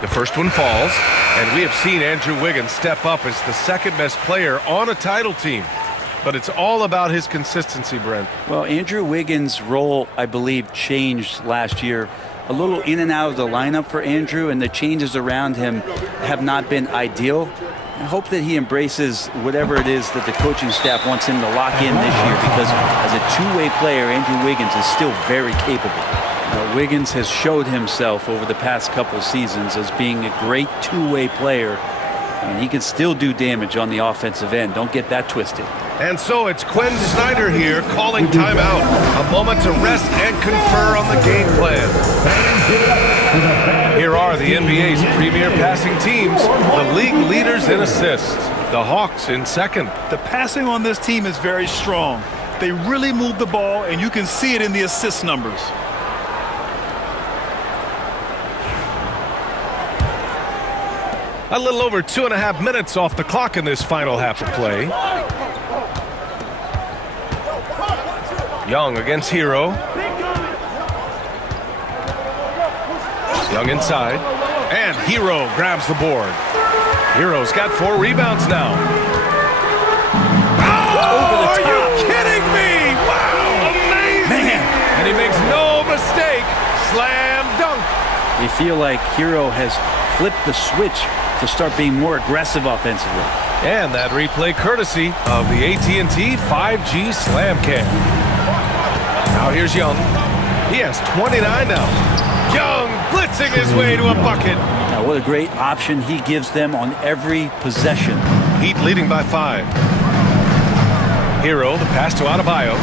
The first one falls, and we have seen Andrew Wiggins step up as the second best player on a title team. But it's all about his consistency, Brent. Well, Andrew Wiggins' role, I believe, changed last year. A little in and out of the lineup for Andrew, and the changes around him have not been ideal. I hope that he embraces whatever it is that the coaching staff wants him to lock in this year, because as a two-way player, Andrew Wiggins is still very capable. Wiggins has showed himself over the past couple seasons as being a great two-way player, and he can still do damage on the offensive end. Don't get that twisted. And so it's Quinn Snyder here calling timeout. A moment to rest and confer on the game plan. Here are the NBA's premier passing teams, the league leaders in assists. The Hawks in second. The passing on this team is very strong. They really move the ball, and you can see it in the assist numbers. A little over 2.5 minutes off the clock in this final half of play. Young against Hero. Young inside. And Hero grabs the board. Hero's got 4 rebounds now. Oh, are you kidding me? Wow, amazing. Man. And he makes no mistake. Slam dunk. You feel like Hero has flipped the switch to start being more aggressive offensively. And that replay courtesy of the AT&T 5G Slam Cam. Now here's Young. He has 29 now. Young blitzing his way to a bucket. Now what a great option he gives them on every possession. Heat leading by 5. Hero, the pass to Adebayo.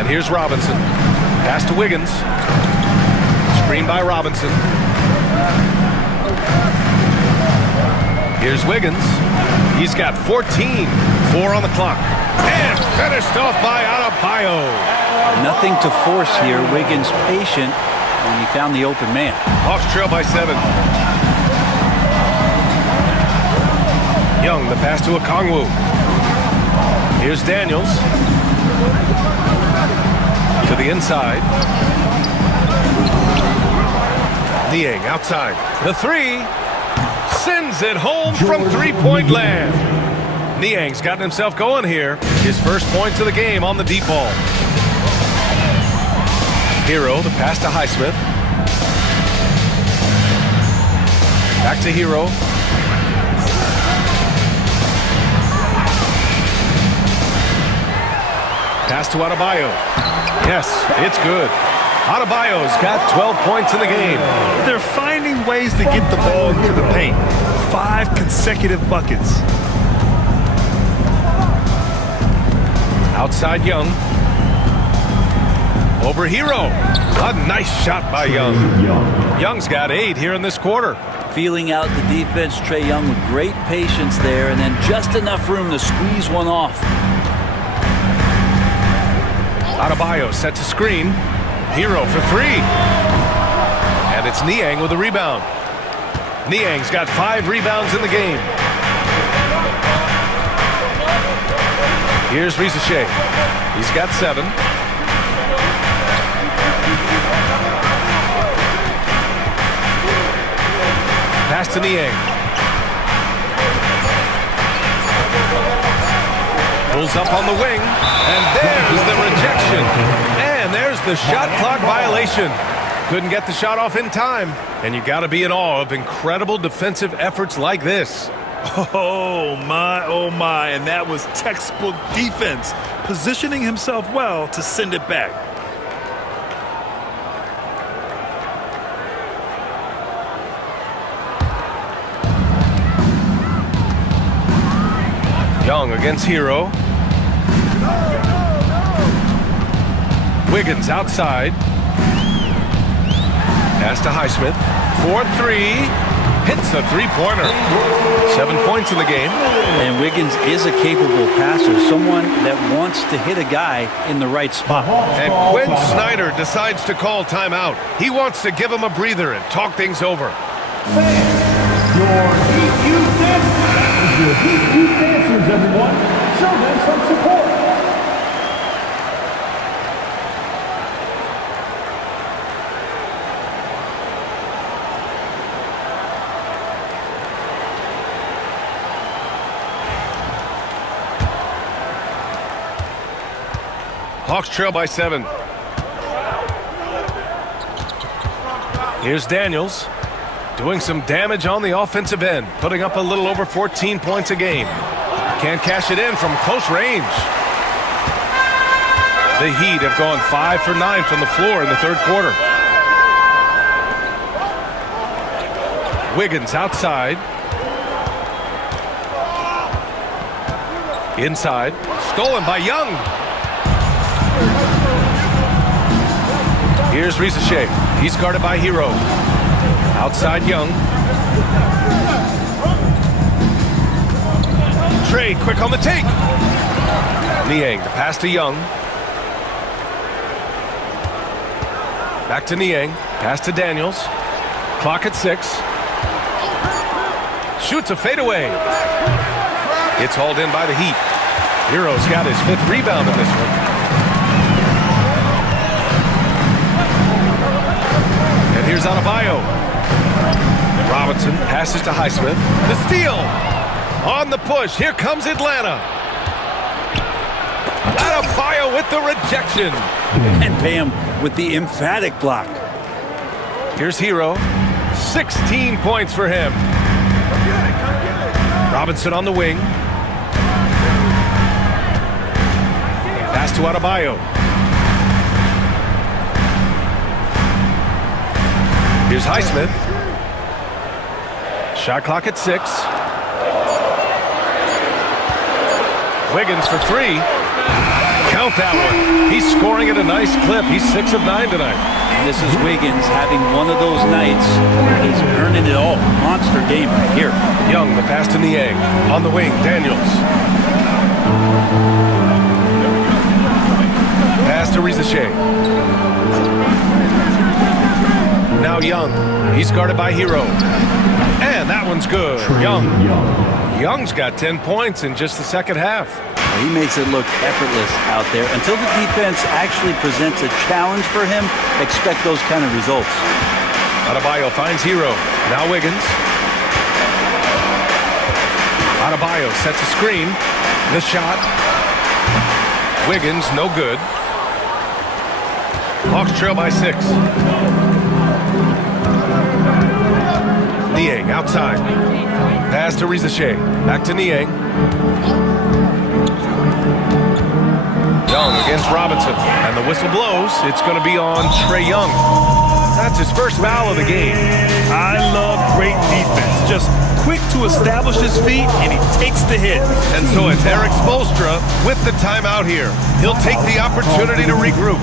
And here's Robinson. Pass to Wiggins. Screen by Robinson. Here's Wiggins. He's got 14. 4 on the clock. And finished off by Adebayo. Nothing to force here. Wiggins patient, and he found the open man. Hawks trail by 7. Young, the pass to Okongwu. Here's Daniels. To the inside. Niang outside. The 3. Sends it home from three-point land. Niang's gotten himself going here. His first points of the game on the deep ball. Hero, the pass to Highsmith. Back to Hero. Pass to Adebayo. Yes, it's good. Adebayo's got 12 points in the game. They're finding ways to get the ball into the paint. 5 consecutive buckets. Outside Young. Over Hero. A nice shot by Young. Young's got 8 here in this quarter. Feeling out the defense, Trae Young with great patience there, and then just enough room to squeeze one off. Adebayo sets a screen. Hero for 3. And it's Niang with a rebound. Niang's got 5 rebounds in the game. Here's Rizachet. He's got 7. Pass to Niang. Pulls up on the wing. And there's the rejection. And there's the shot clock violation. Couldn't get the shot off in time. And you got to be in awe of incredible defensive efforts like this. Oh, my, and that was textbook defense, positioning himself well to send it back. Young against Hero. Wiggins outside. Pass to Highsmith. 4-3. Hits a three-pointer. 7 points in the game. And Wiggins is a capable passer, someone that wants to hit a guy in the right spot. And Quinn Snyder decides to call timeout. He wants to give him a breather and talk things over. Your Heat Youth Dancers. Your Heat Youth Dancers, everyone. Show them some support. Hawks trail by 7. Here's Daniels doing some damage on the offensive end, putting up a little over 14 points a game. Can't cash it in from close range. The Heat have gone 5 for 9 from the floor in the third quarter. Wiggins outside. Inside. Stolen by Young. Here's Risache. He's guarded by Hero. Outside Young. Trey quick on the take. Niang, the pass to Young. Back to Niang. Pass to Daniels. Clock at 6. Shoots a fadeaway. It's hauled in by the Heat. Hero's got his 5th rebound in this one. And here's Adebayo. Robinson passes to Highsmith. The steal. On the push. Here comes Atlanta. Adebayo with the rejection. And Bam with the emphatic block. Here's Hero. 16 points for him. Robinson on the wing. Pass to Adebayo. Here's Highsmith. Shot clock at 6. Wiggins for 3. Count that one. He's scoring at a nice clip. He's 6 of 9 tonight. And this is Wiggins having one of those nights where he's earning it all. Monster game right here. Young, the pass to Niang. On the wing, Daniels. Pass to Risache. Now Young. He's guarded by Hero. And that one's good. Young's got 10 points in just the second half. He makes it look effortless out there. Until the defense actually presents a challenge for him, expect those kind of results. Adebayo finds Hero. Now Wiggins. Adebayo sets a screen. The shot. Wiggins, no good. Hawks trail by 6. Niang outside. Pass to Risache. Back to Niang. Young against Robinson. And the whistle blows. It's going to be on Trae Young. That's his first foul of the game. I love great defense. Just quick to establish his feet, and he takes the hit. And so it's Eric Spoelstra with the timeout here. He'll take the opportunity to regroup.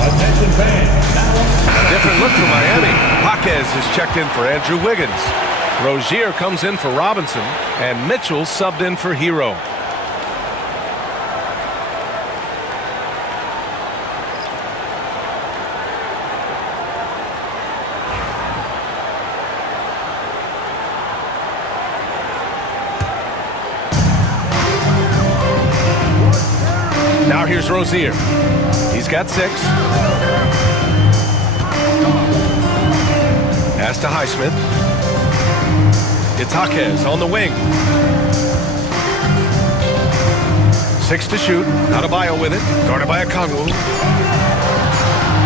Attention fans. Different look for Miami. HAWKS is checked in for Andrew Wiggins. Rozier comes in for Robinson, and Mitchell subbed in for Hero. Now here's Rozier. He's got 6. Pass to Highsmith. It's HAWKS on the wing. 6 to shoot. Adebayo with it. Guarded by Katangos.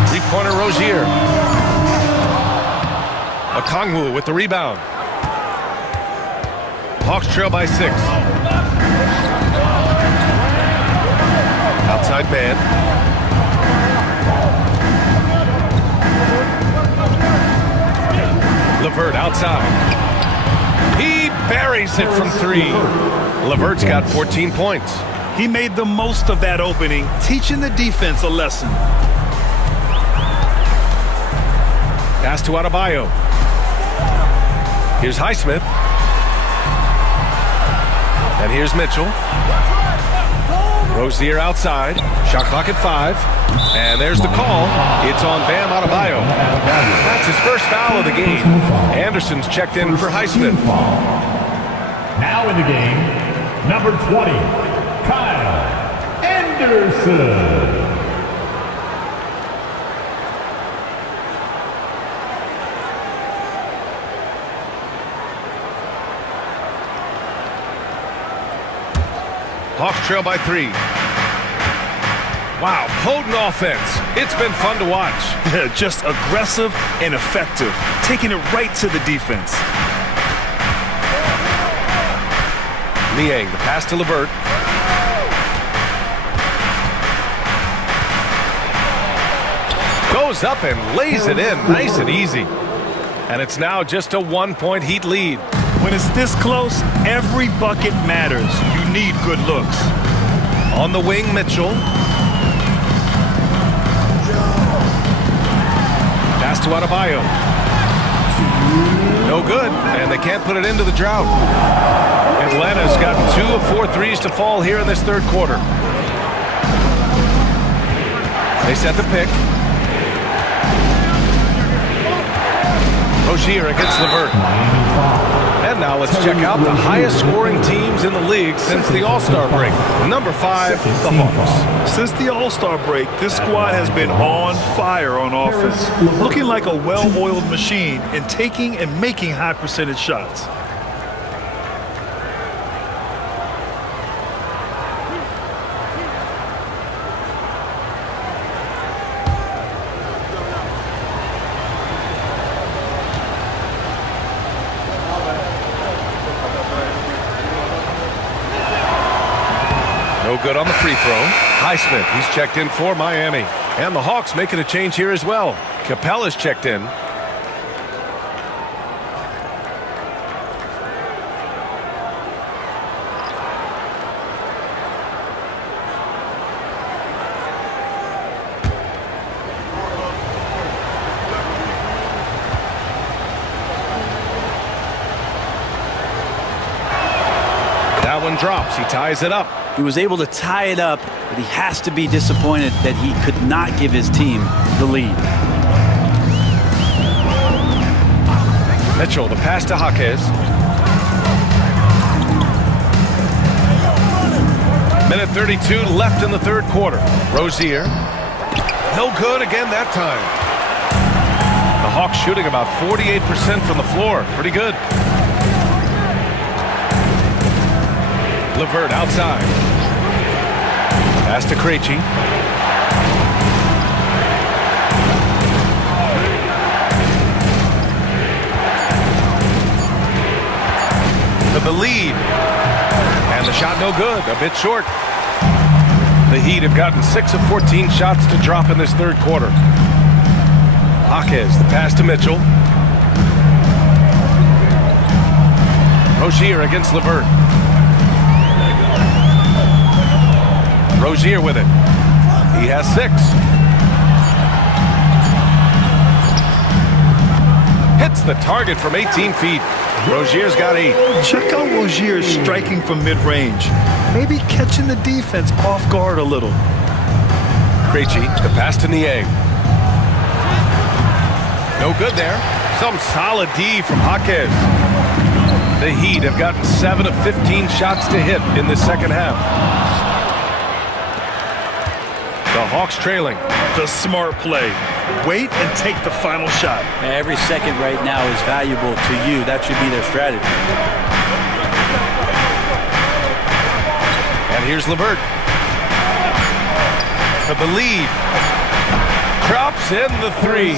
3-pointer Rozier. Okongwu with the rebound. Hawks trail by 6. Outside man. LeVert outside. He buries it from 3. LeVert's got 14 points. He made the most of that opening, teaching the defense a lesson. Pass to Adebayo. Here's Highsmith. And here's Mitchell. Rozier outside. Shot clock at 5. And there's the call. It's on Bam Adebayo. That's his first foul of the game. Anderson's checked in for Highsmith. Now in the game, number 20, Kyle Anderson. Hawks trail by 3. Wow, potent offense. It's been fun to watch. Just aggressive and effective, taking it right to the defense. Niang, the pass to LeVert. Goes up and lays it in nice and easy. And it's now just a 1-point Heat lead. When it's this close, every bucket matters. You need good looks. On the wing, Mitchell. Pass to Adebayo. No good, and they can't put it into the drought. Atlanta's got 2 of 4 threes to fall here in this third quarter. They set the pick. Rozier against LeVert. And now let's check out the highest scoring teams in the league since the All-Star break. Number 5, the Hawks. Since the All-Star break, this squad has been on fire on offense, looking like a well-oiled machine and taking and making high percentage shots. No good on the free throw. Highsmith, he's checked in for Miami. And the Hawks making a change here as well. Capella's checked in. That one drops. He ties it up. He was able to tie it up, but he has to be disappointed that he could not give his team the lead. Mitchell, the pass to HAWKS. Minute 32 left in the third quarter. Rozier. No good again that time. The Hawks shooting about 48% from the floor. Pretty good. LeVert outside. Pass to Krejci. For the lead. And the shot no good. A bit short. The Heat have gotten 6 of 14 shots to drop in this third quarter. HAWKS, the pass to Mitchell. Rozier against LeVert. Rozier with it. He has 6. Hits the target from 18 feet. Rozier's got 8. Check out Rozier striking from mid-range. Maybe catching the defense off guard a little. Krejci, the pass to Niang. No good there. Some solid D from HAWKS. The Heat have gotten 7 of 15 shots to hit in the second half. The Hawks trailing. The smart play. Wait and take the final shot. Every second right now is valuable to you. That should be their strategy. And here's LeVert. For the lead. Drops in the three.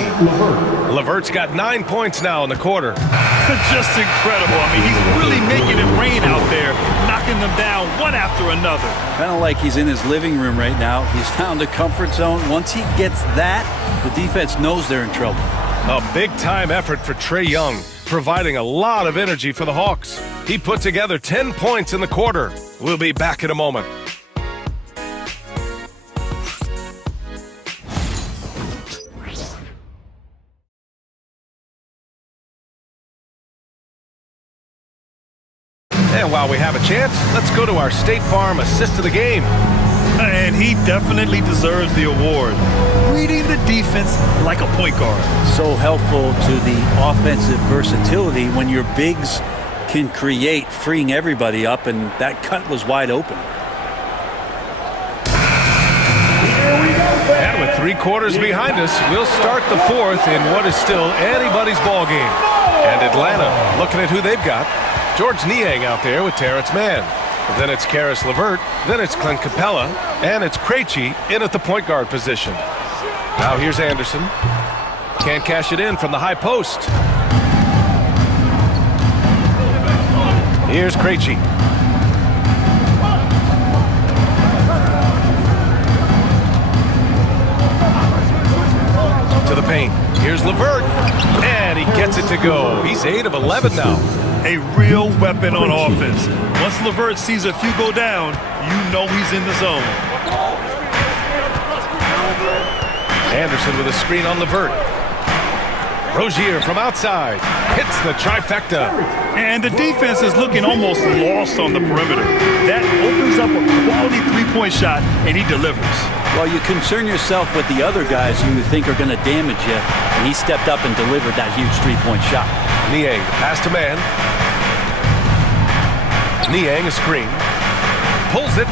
LeVert's got 9 points now in the quarter. Just incredible. I mean, he's really making it rain out there, knocking them down one after another. Kind of like he's in his living room right now. He's found a comfort zone. Once he gets that, the defense knows they're in trouble. A big-time effort for Trae Young, providing a lot of energy for the Hawks. He put together 10 points in the quarter. We'll be back in a moment. And while we have a chance, let's go to our State Farm assist of the game. And he definitely deserves the award. Reading the defense like a point guard. So helpful to the offensive versatility when your bigs can create, freeing everybody up, and that cut was wide open. And with 3 quarters behind us, we'll start the fourth in what is still anybody's ball game. And Atlanta looking at who they've got. George Niang out there with Terrence Mann. Then it's Karis LeVert. Then it's Clint Capella. And it's Krejci in at the point guard position. Now here's Anderson. Can't cash it in from the high post. Here's Krejci. To the paint. Here's LeVert. And he gets it to go. He's 8 of 11 now. A real weapon on offense. Once LeVert sees a few go down, you know he's in the zone. Anderson with a screen on LeVert. Rozier from outside hits the trifecta. And the defense is looking almost lost on the perimeter. That opens up a quality three-point shot, and he delivers. Well, you concern yourself with the other guys you think are going to damage you, and he stepped up and delivered that huge three-point shot. Niang, pass to Mann. Niang, a screen. Pulls it.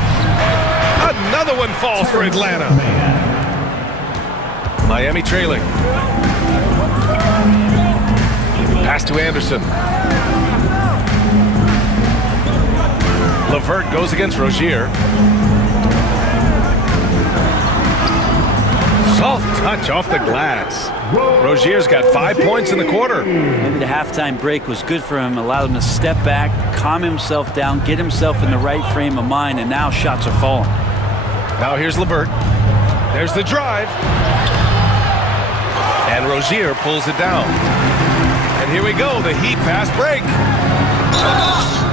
Another one falls for Atlanta. Miami trailing. Pass to Anderson. LeVert goes against Rozier. Soft touch off the glass. Rozier's got 5 points in the quarter. Maybe the halftime break was good for him, allowed him to step back, calm himself down, get himself in the right frame of mind, and now shots are falling. Now here's LeVert. There's the drive. And Rozier pulls it down. And here we go, the Heat fast break.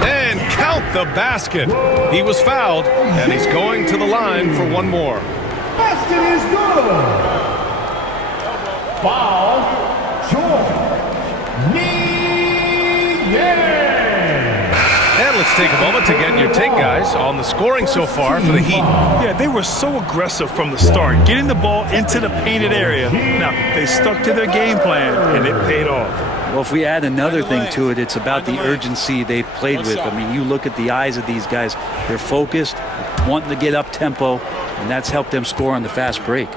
And count the basket. He was fouled, and he's going to the line for one more. Basket is good. Foul, George Niang. And let's take a moment to get your take, guys, on the scoring so far for the Heat. Yeah, they were so aggressive from the start, getting the ball into the painted area. Now, they stuck to their game plan, and it paid off. Well, if we add another thing to it, it's about the urgency they've played with. I mean, you look at the eyes of these guys. They're focused, wanting to get up tempo, and that's helped them score on the fast break.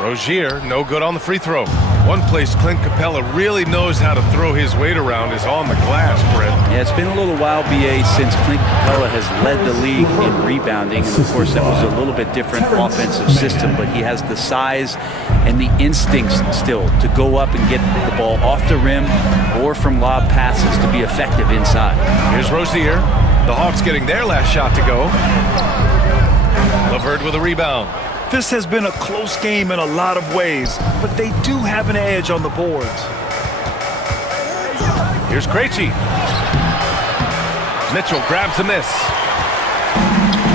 Rozier, no good on the free throw. One place Clint Capella really knows how to throw his weight around is on the glass, Brent. Yeah, it's been a little while, BA, since Clint Capella has led the league in rebounding. And, of course, that was a little bit different offensive system, but he has the size and the instincts still to go up and get the ball off the rim or from lob passes to be effective inside. Here's Rozier. The Hawks getting their last shot to go. LeVert with a rebound. This has been a close game in a lot of ways, but they do have an edge on the boards. Here's Krejci. Mitchell grabs a miss.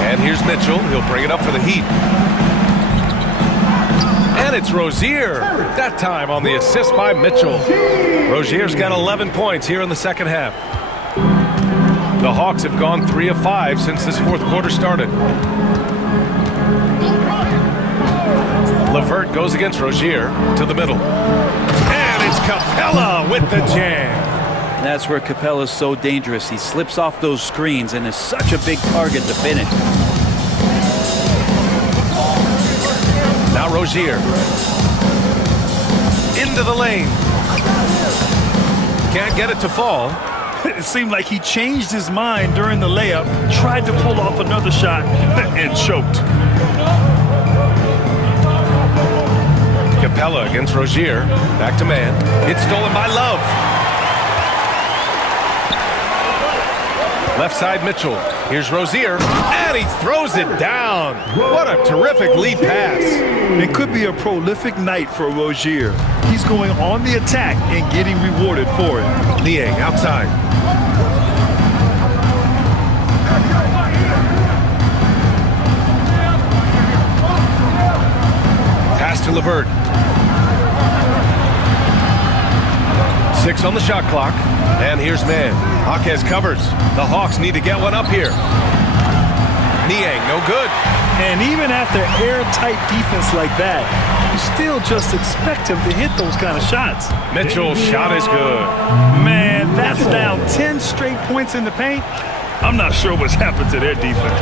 And here's Mitchell. He'll bring it up for the Heat. And it's Rozier. That time on the assist by Mitchell. Rozier's got 11 points here in the second half. The Hawks have gone 3 of 5 since this fourth quarter started. LeVert goes against Rozier to the middle. And it's Capella with the jam. And that's where Capella's so dangerous. He slips off those screens and is such a big target to finish. Now Rozier. Into the lane. Can't get it to fall. it seemed like he changed his mind during the layup, tried to pull off another shot, and choked. Capella against Rozier. Back to man. It's stolen by Love. Left side Mitchell. Here's Rozier. And he throws it down. What a terrific lead pass. It could be a prolific night for Rozier. He's going on the attack and getting rewarded for it. Niang outside. Pass to LeVert. 6 on the shot clock. And here's man. HAWKS covers. The Hawks need to get one up here. Niang, no good. And even after airtight defense like that, you still just expect him to hit those kind of shots. Mitchell's shot is good. Man, that's down 10 straight points in the paint. I'm not sure what's happened to their defense.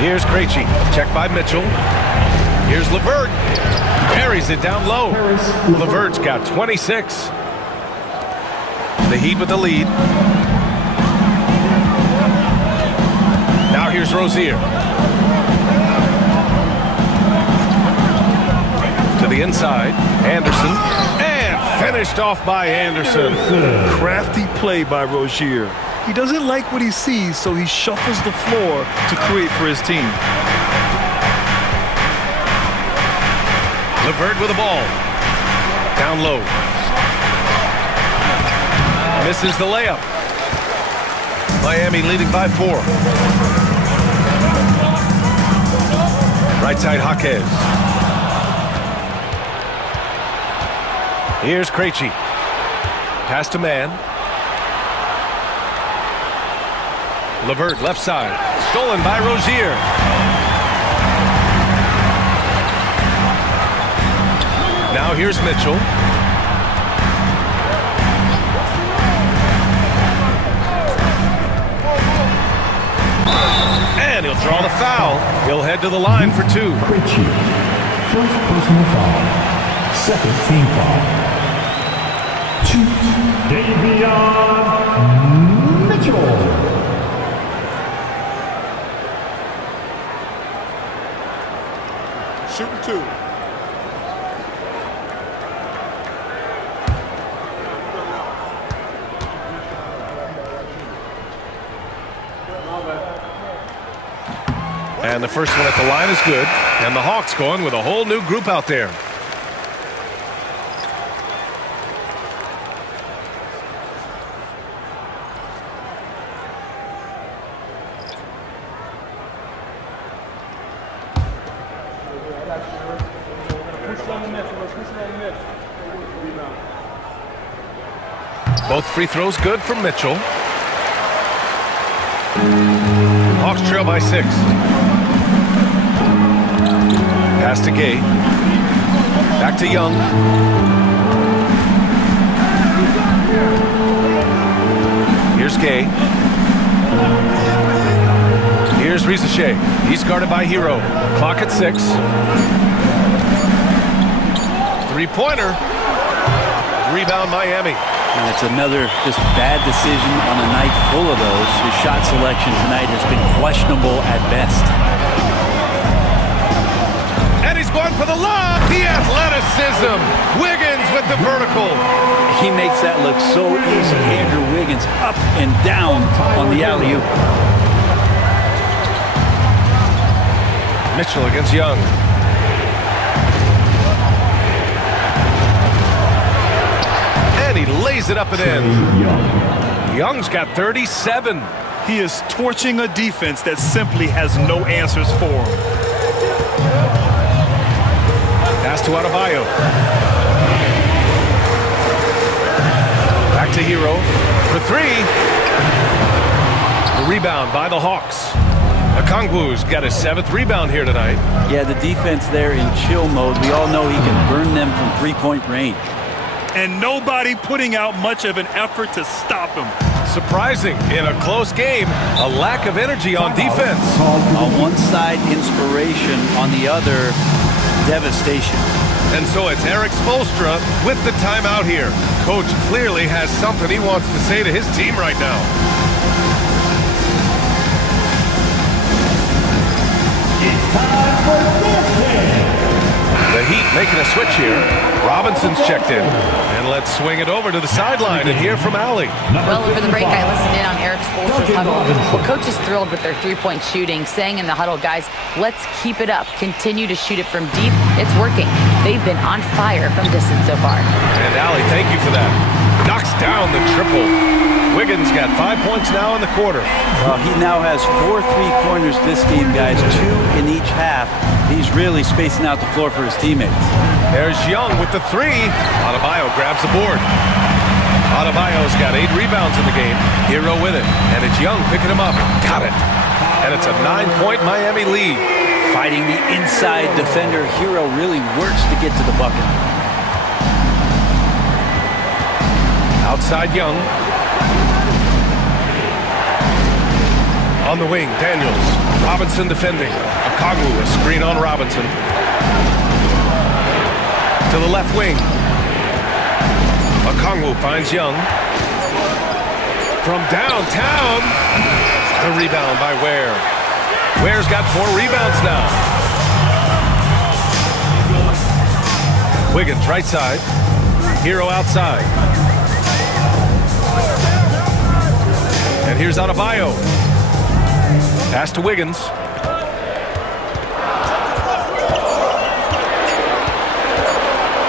Here's Krejci. Check by Mitchell. Here's LeVert. Carries it down low. LeVert's got 26. The Heat with the lead. Now here's Rozier. To the inside. Anderson. And finished off by Anderson. Crafty play by Rozier. He doesn't like what he sees, so he shuffles the floor to create for his team. LeVert with the ball. Down low. Misses the layup. Miami leading by 4. Right side HAWKS. Here's Krejci. Pass to man. LeVert left side. Stolen by Rozier. Now here's Mitchell. And he'll draw the foul. He'll head to the line for 2. Krejci. First personal foul. Second team foul. 2. Davion Mitchell. Shooting 2. And the first one at the line is good. And the Hawks going with a whole new group out there. Both free throws good from Mitchell. Hawks trail by 6. Pass to Gay. Back to Young. Here's Gay. Here's Rizachet. He's guarded by Hero. Clock at 6. 3-pointer. Rebound Miami. And it's another just bad decision on a night full of those. His shot selection tonight has been questionable at best. And he's going for the lob. The athleticism. Wiggins with the vertical. He makes that look so easy. Andrew Wiggins up and down on the alley-oop. Mitchell against Young. And he lays it up and in. Young's got 37. He is torching a defense that simply has no answers for him. Pass to Adebayo. Back to Hero for 3. The rebound by the Hawks. Okongwu's got his 7th rebound here tonight. Yeah, the defense there in chill mode. We all know he can burn them from three-point range. And nobody putting out much of an effort to stop him. Surprising in a close game, a lack of energy on defense. On one side, inspiration. On the other, devastation. And so it's Eric Spoelstra with the timeout here. Coach clearly has something he wants to say to his team right now. It's time for this game. The Heat making a switch here. Robinson's checked in. And let's swing it over to the sideline and hear from Allie. Well, over the break, I listened in on Eric Spoelstra's huddle. Well, Coach is thrilled with their three-point shooting, saying in the huddle, guys, let's keep it up. Continue to shoot it from deep. It's working. They've been on fire from distance so far. And Allie, thank you for that. Knocks down the triple. Wiggins got 5 points now in the quarter. Well, he now has 4 3-pointers this game, guys, 2 in each half. He's really spacing out the floor for his teammates. There's Young with the 3. Adebayo grabs the board. Adebayo's got 8 rebounds in the game. Hero with it. And it's Young picking him up. Got it. And it's a 9-point Miami lead. Fighting the inside defender, Hero really works to get to the bucket. Outside Young. On the wing, Daniels. Robinson defending. Okongwu, a screen on Robinson. To the left wing. Okongwu finds Young. From downtown. The rebound by Ware. Ware's got 4 rebounds now. Wiggins right side. Hero outside. And here's Adebayo. Pass to Wiggins.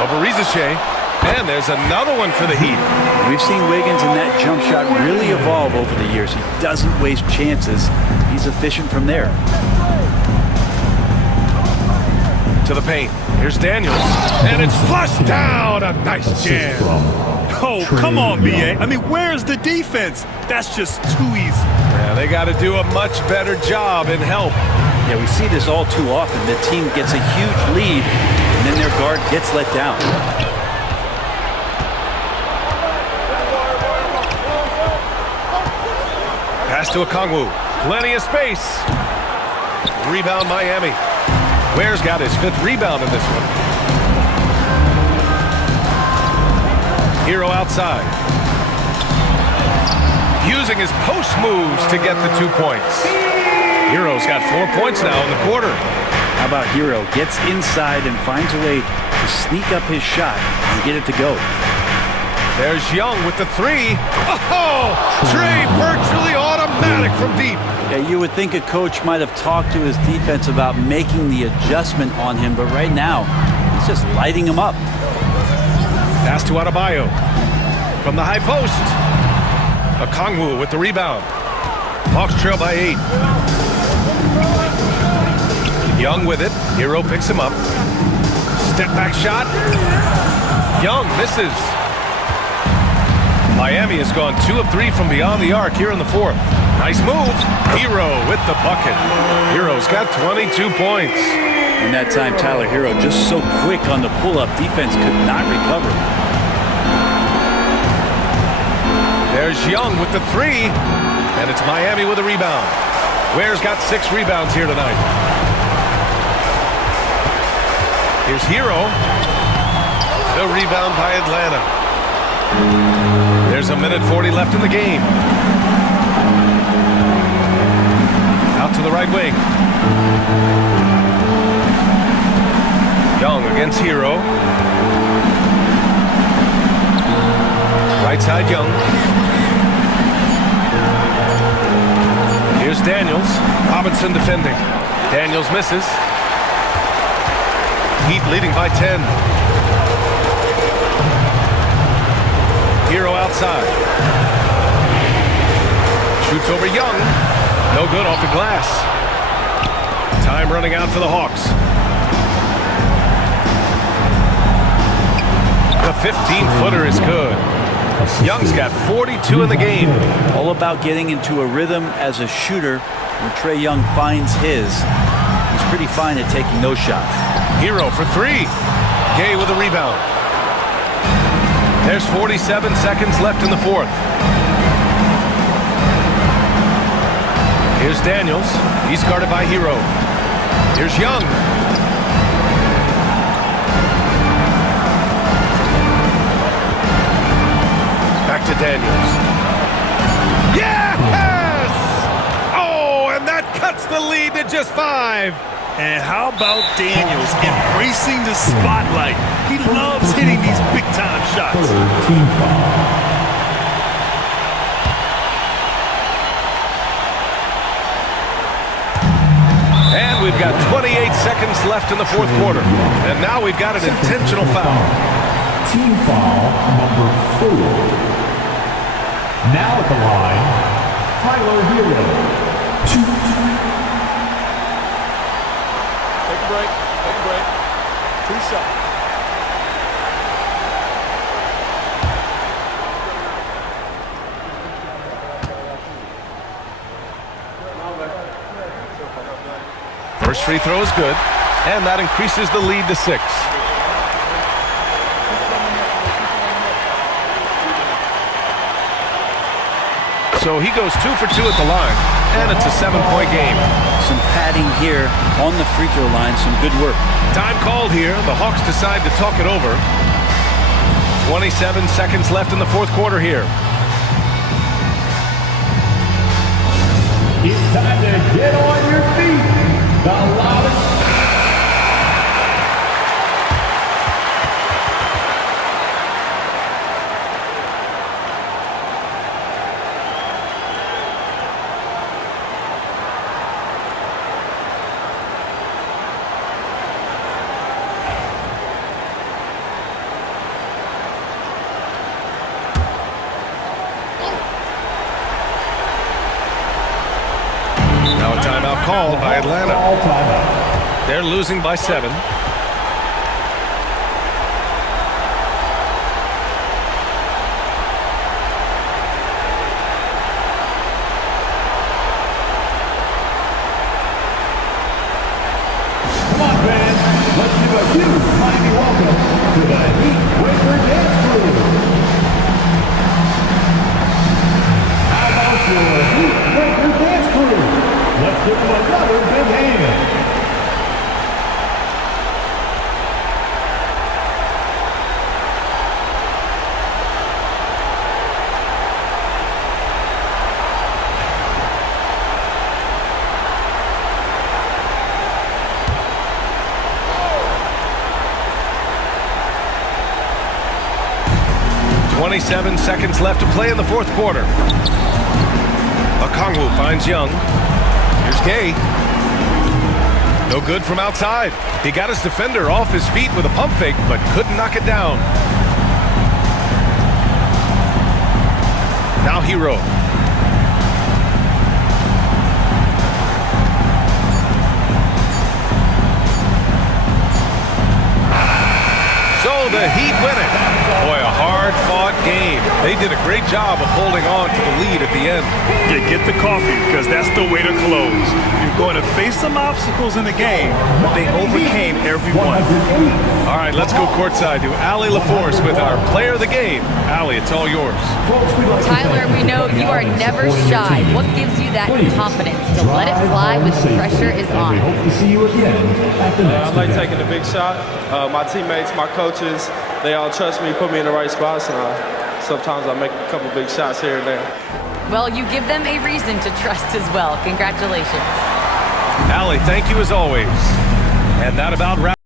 Over Rizachet. And there's another one for the Heat. We've seen Wiggins in that jump shot really evolve over the years. He doesn't waste chances. He's efficient from there. To the paint. Here's Daniels. And it's flushed down. A nice jam. Oh, come on, BA. I mean, where's the defense? That's just too easy. Yeah, they got to do a much better job in help. Yeah, we see this all too often. The team gets a huge lead, and then their guard gets let down. Pass to Okongwu. Plenty of space. Rebound Miami. Ware's got his 5th rebound in this one. Hero outside. Using his post moves to get the 2 points. Hero's got 4 points now in the quarter. How about Hero? Gets inside and finds a way to sneak up his shot and get it to go. There's Young with the 3. Oh! Trey virtually automatic from deep. Yeah, you would think a coach might have talked to his defense about making the adjustment on him, but right now, he's just lighting him up. Pass to Adebayo. From the high post. Okongwu with the rebound. Hawks trail by 8. Young with it. Hero picks him up. Step back shot. Young misses. Miami has gone 2 of 3 from beyond the arc here in the 4th. Nice move. Hero with the bucket. Hero's got 22 points. In that time, Tyler Hero just so quick on the pull-up. Defense could not recover. There's Young with the 3. And it's Miami with a rebound. Ware's got 6 rebounds here tonight. Here's Hero. The rebound by Atlanta. There's a minute 40 left in the game. Out to the right wing. Young against Hero. Right side Young. Here's Daniels. Robinson defending. Daniels misses. Heat leading by 10. Hero outside. Shoots over Young. No good off the glass. Time running out for the Hawks. The 15-footer is good. Young's got 42 in the game. All about getting into a rhythm as a shooter. When Trae Young finds his, he's pretty fine at taking those shots. Hero for 3. Gay with a rebound. There's 47 seconds left in the 4th. Here's Daniels. He's guarded by Hero. Here's Young. back to Daniels. Yes! Oh, and that cuts the lead to just 5. And how about Daniels embracing the spotlight? He loves hitting these big-time shots. Team foul. And we've got 28 seconds left in the fourth quarter. And now we've got an intentional foul. Team foul number 4. Now at the line, Tyler Hero. Take a break. Take a break. 2 shots. First free throw is good, and that increases the lead to 6. So he goes 2 for 2 at the line, and it's a 7-point game. Some padding here on the free throw line. Some good work. Time called here. The Hawks decide to talk it over. 27 seconds left in the fourth quarter here. It's time to get on your feet. The loudest. Now a timeout called by Atlanta. They're losing by 7. Come on, fans. Let's give a huge mighty welcome to the Heat Waker Dance Crew. How about your Heat Waker Dance Crew? Let's give them another big hand. .27 seconds left to play in the fourth quarter. Okongwu finds Young. Here's Gay. No good from outside. He got his defender off his feet with a pump fake, but couldn't knock it down. Now Hero. So the Heat win it. Boy, a hard-fought game. They did a great job of holding on to the lead at the end. You get the coffee because that's the way to close. You're going to face some obstacles in the game, but they overcame every one. All right, let's go courtside to Allie LaForce with our player of the game. Allie, it's all yours. Tyler, we know you are never shy. What gives you that confidence to let it fly when the pressure is on? We hope to see you again at the next I like event. taking a big shot. My teammates, my coaches, they all trust me, put me in the right spots, and sometimes I make a couple big shots here and there. Well, you give them a reason to trust as well. Congratulations. Allie, thank you as always. And that about wraps